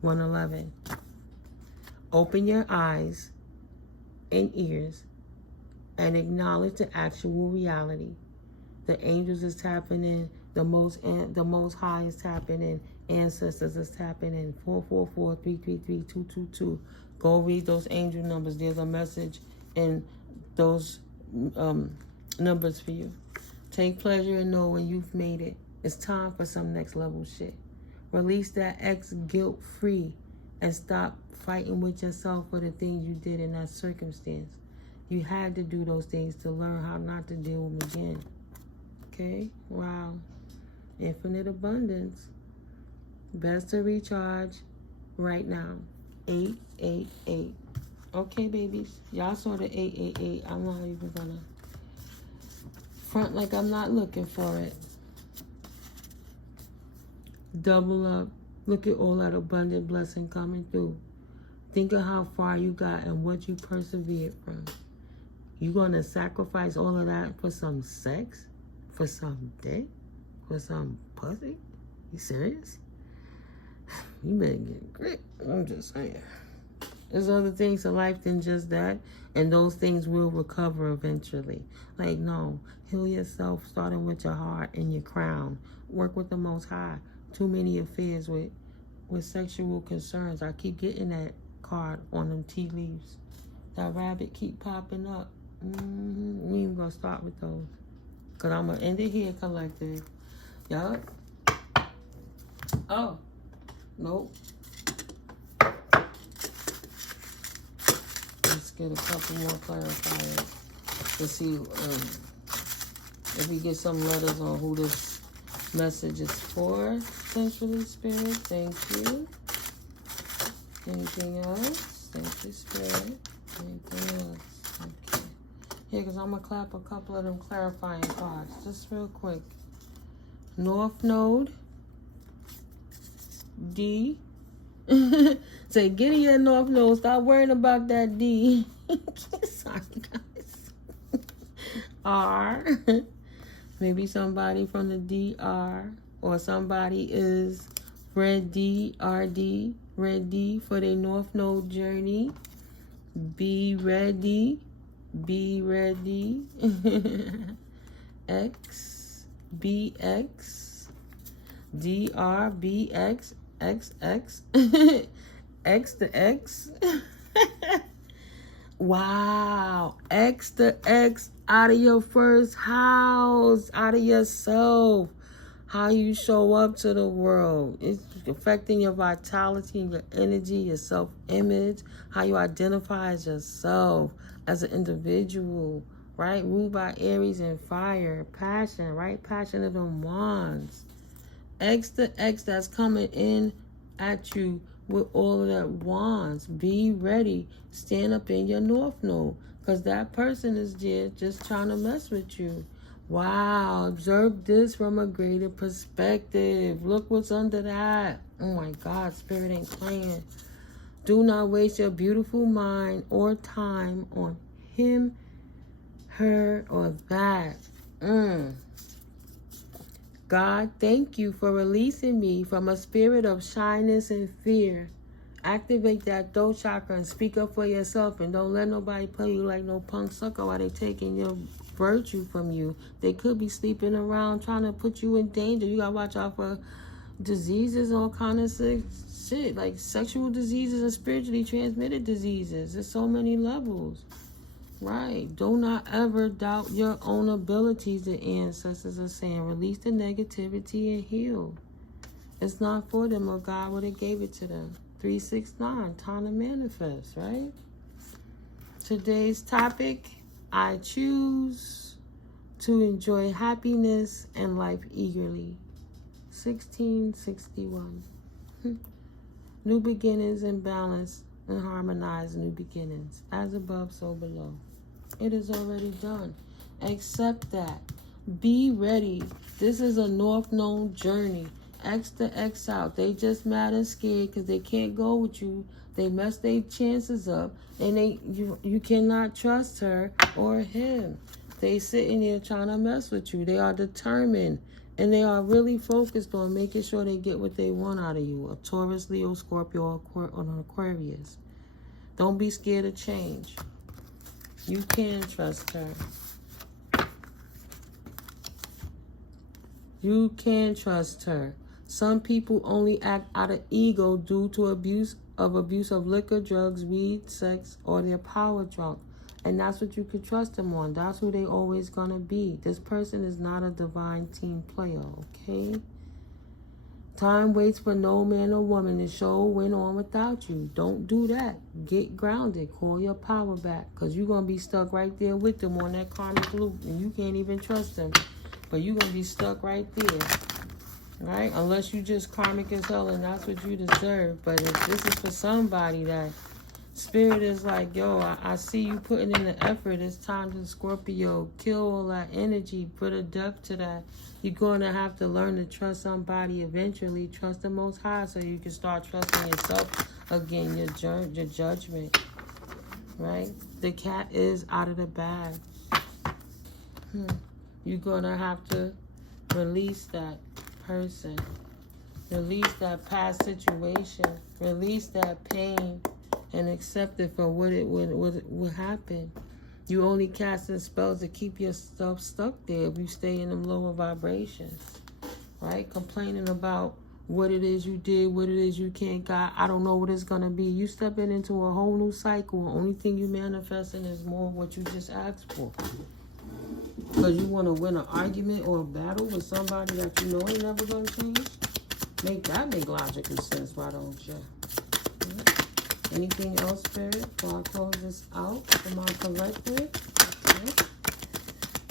111. Open your eyes and ears and acknowledge the actual reality. The angels is tapping in. The most High is tapping in. Ancestors is tapping in. 444-333-222. Go read those angel numbers. There's a message in those numbers for you. Take pleasure in knowing you've made it. It's time for some next level shit. Release that ex guilt free and stop fighting with yourself for the things you did in that circumstance. You had to do those things to learn how not to deal with them again. Okay? Wow. Infinite abundance. Best to recharge right now. 888. Okay, babies. Y'all saw the 888. I'm not even gonna front like I'm not looking for it. Double up. Look at all that abundant blessing coming through. Think of how far you got and what you persevered from. You gonna sacrifice all of that for some sex? For some dick? For some pussy? You serious? You better get grit. I'm just saying. There's other things in life than just that, and those things will recover eventually. Like, no, heal yourself, starting with your heart and your crown. Work with the Most High. Too many affairs with sexual concerns. I keep getting that card on them tea leaves. That rabbit keep popping up. We ain't gonna start with those. Because I'm going to end it here, collective. Yup. Oh. Nope. Let's get a couple more clarifiers to see if we get some letters on who this message is for. Essentially, Spirit. Thank you. Anything else? Thank you, Spirit. Anything else? Okay. Yeah, because I'm going to clap a couple of them clarifying cards. Just real quick. North Node. D. Say, get in your North Node. Stop worrying about that D. Sorry, guys. DR. Maybe somebody from the DR, or somebody is ready, RD, ready for their North Node journey. Be ready. Be ready. X, BX, DR, BX, XX, X to X. Wow. X to X out of your first house, out of yourself. How you show up to the world. It's affecting your vitality and your energy, your self-image, how you identify as yourself, as an individual, right? Ruled by Aries and fire, passion, right? Passion of them wands. X to X that's coming in at you with all of that wands. Be ready. Stand up in your North Node, because that person is there just trying to mess with you. Wow, observe this from a greater perspective. Look what's under that. Oh my God, Spirit ain't playing. Do not waste your beautiful mind or time on him, her, or that. God, thank you for releasing me from a spirit of shyness and fear. Activate that throat chakra and speak up for yourself, and don't let nobody play you like no punk sucker while they taking your virtue from you. They could be sleeping around trying to put you in danger. You gotta watch out for diseases, all kind of shit, like sexual diseases and spiritually transmitted diseases. There's so many levels, right? Do not ever doubt your own abilities. The ancestors are saying, release the negativity and heal. It's not for them, or God would have gave it to them. 369, time to manifest, right? Today's topic, I choose to enjoy happiness and life eagerly. 1661. New beginnings and balance and harmonize new beginnings. As above, so below. It is already done. Accept that. Be ready. This is a North Node journey. X to X out. They just mad and scared because they can't go with you. They mess their chances up, and you cannot trust her or him. They sitting there trying to mess with you. They are determined, and they are really focused on making sure they get what they want out of you. A Taurus, Leo, Scorpio, or an Aquarius. Don't be scared of change. You can trust her. You can trust her. Some people only act out of ego due to abuse of liquor, drugs, weed, sex, or they're power drunk. And that's what you could trust them on. That's who they always gonna be. This person is not a divine team player, okay? Time waits for no man or woman. The show went on without you. Don't do that. Get grounded. Call your power back, because you're gonna be stuck right there with them on that karmic loop, and you can't even trust them. But you're gonna be stuck right there. Right? Unless you just karmic as hell and that's what you deserve. But if this is for somebody that Spirit is like, yo, I see you putting in the effort. It's time to Scorpio. Kill all that energy. Put a depth to that. You're going to have to learn to trust somebody eventually. Trust the Most High so you can start trusting yourself again. Your judgment. Right? The cat is out of the bag. You're going to have to release that person, release that past situation, release that pain, and accept it for what it would happen. You only casting spells to keep yourself stuck there if you stay in them lower vibrations, right? Complaining about what it is you did, what it is you can't got. I don't know what it's gonna be. You stepping into a whole new cycle. The only thing you manifesting is more of what you just asked for. Because you want to win an argument or a battle with somebody that you know ain't never going to change? Make that make logical sense, why don't you? Yeah. Anything else, Spirit, before I close this out for my collective? Okay.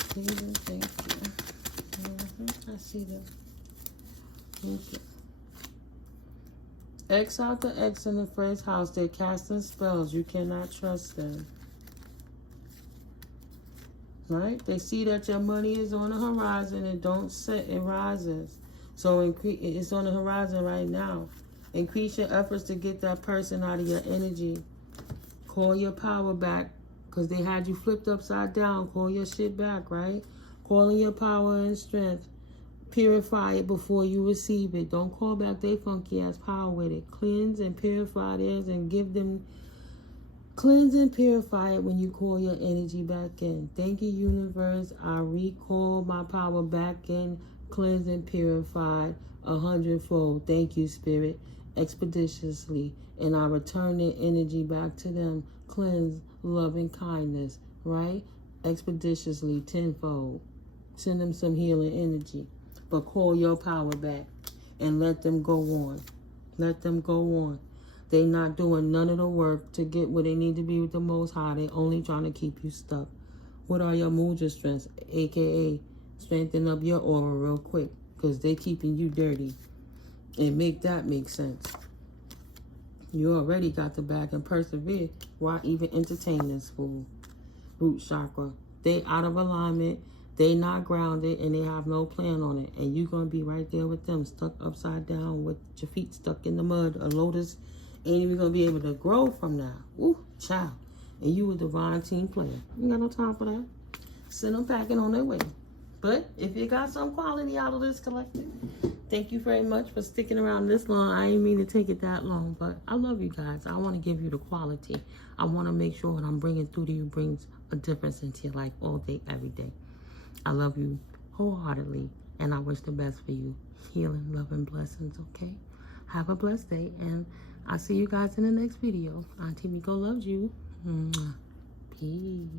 Please and thank you. I see that. Thank you. X out the X in the first house. They're casting spells. You cannot trust them. Right? They see that your money is on the horizon and don't set, it rises. So it's on the horizon right now. Increase your efforts to get that person out of your energy. Call your power back. Because they had you flipped upside down. Call your shit back, right? Calling your power and strength. Purify it before you receive it. Don't call back their funky ass power with it. Cleanse and purify theirs and give them... Cleanse and purify it when you call your energy back in. Thank you, universe. I recall my power back in. Cleanse and purified 100-fold. Thank you, spirit. Expeditiously. And I return the energy back to them. Cleanse, love, and kindness. Right? Expeditiously, 10-fold. Send them some healing energy. But call your power back. And let them go on. Let them go on. They not doing none of the work to get where they need to be with the Most High. They only trying to keep you stuck. What are your mudra strengths? AKA, strengthen up your aura real quick. Because they keeping you dirty. And make that make sense. You already got the bag and persevere. Why even entertain this fool? Root chakra. They out of alignment. They not grounded. And they have no plan on it. And you going to be right there with them. Stuck upside down with your feet stuck in the mud. A lotus ain't even going to be able to grow from now. Ooh, child. And you a divine team player. You got no time for that. Send them packing on their way. But if you got some quality out of this collective, thank you very much for sticking around this long. I ain't mean to take it that long, but I love you guys. I want to give you the quality. I want to make sure what I'm bringing through to you brings a difference into your life all day, every day. I love you wholeheartedly, and I wish the best for you. Healing, love, and blessings, okay? Have a blessed day, and I'll see you guys in the next video. Auntie Miko loves you. Peace.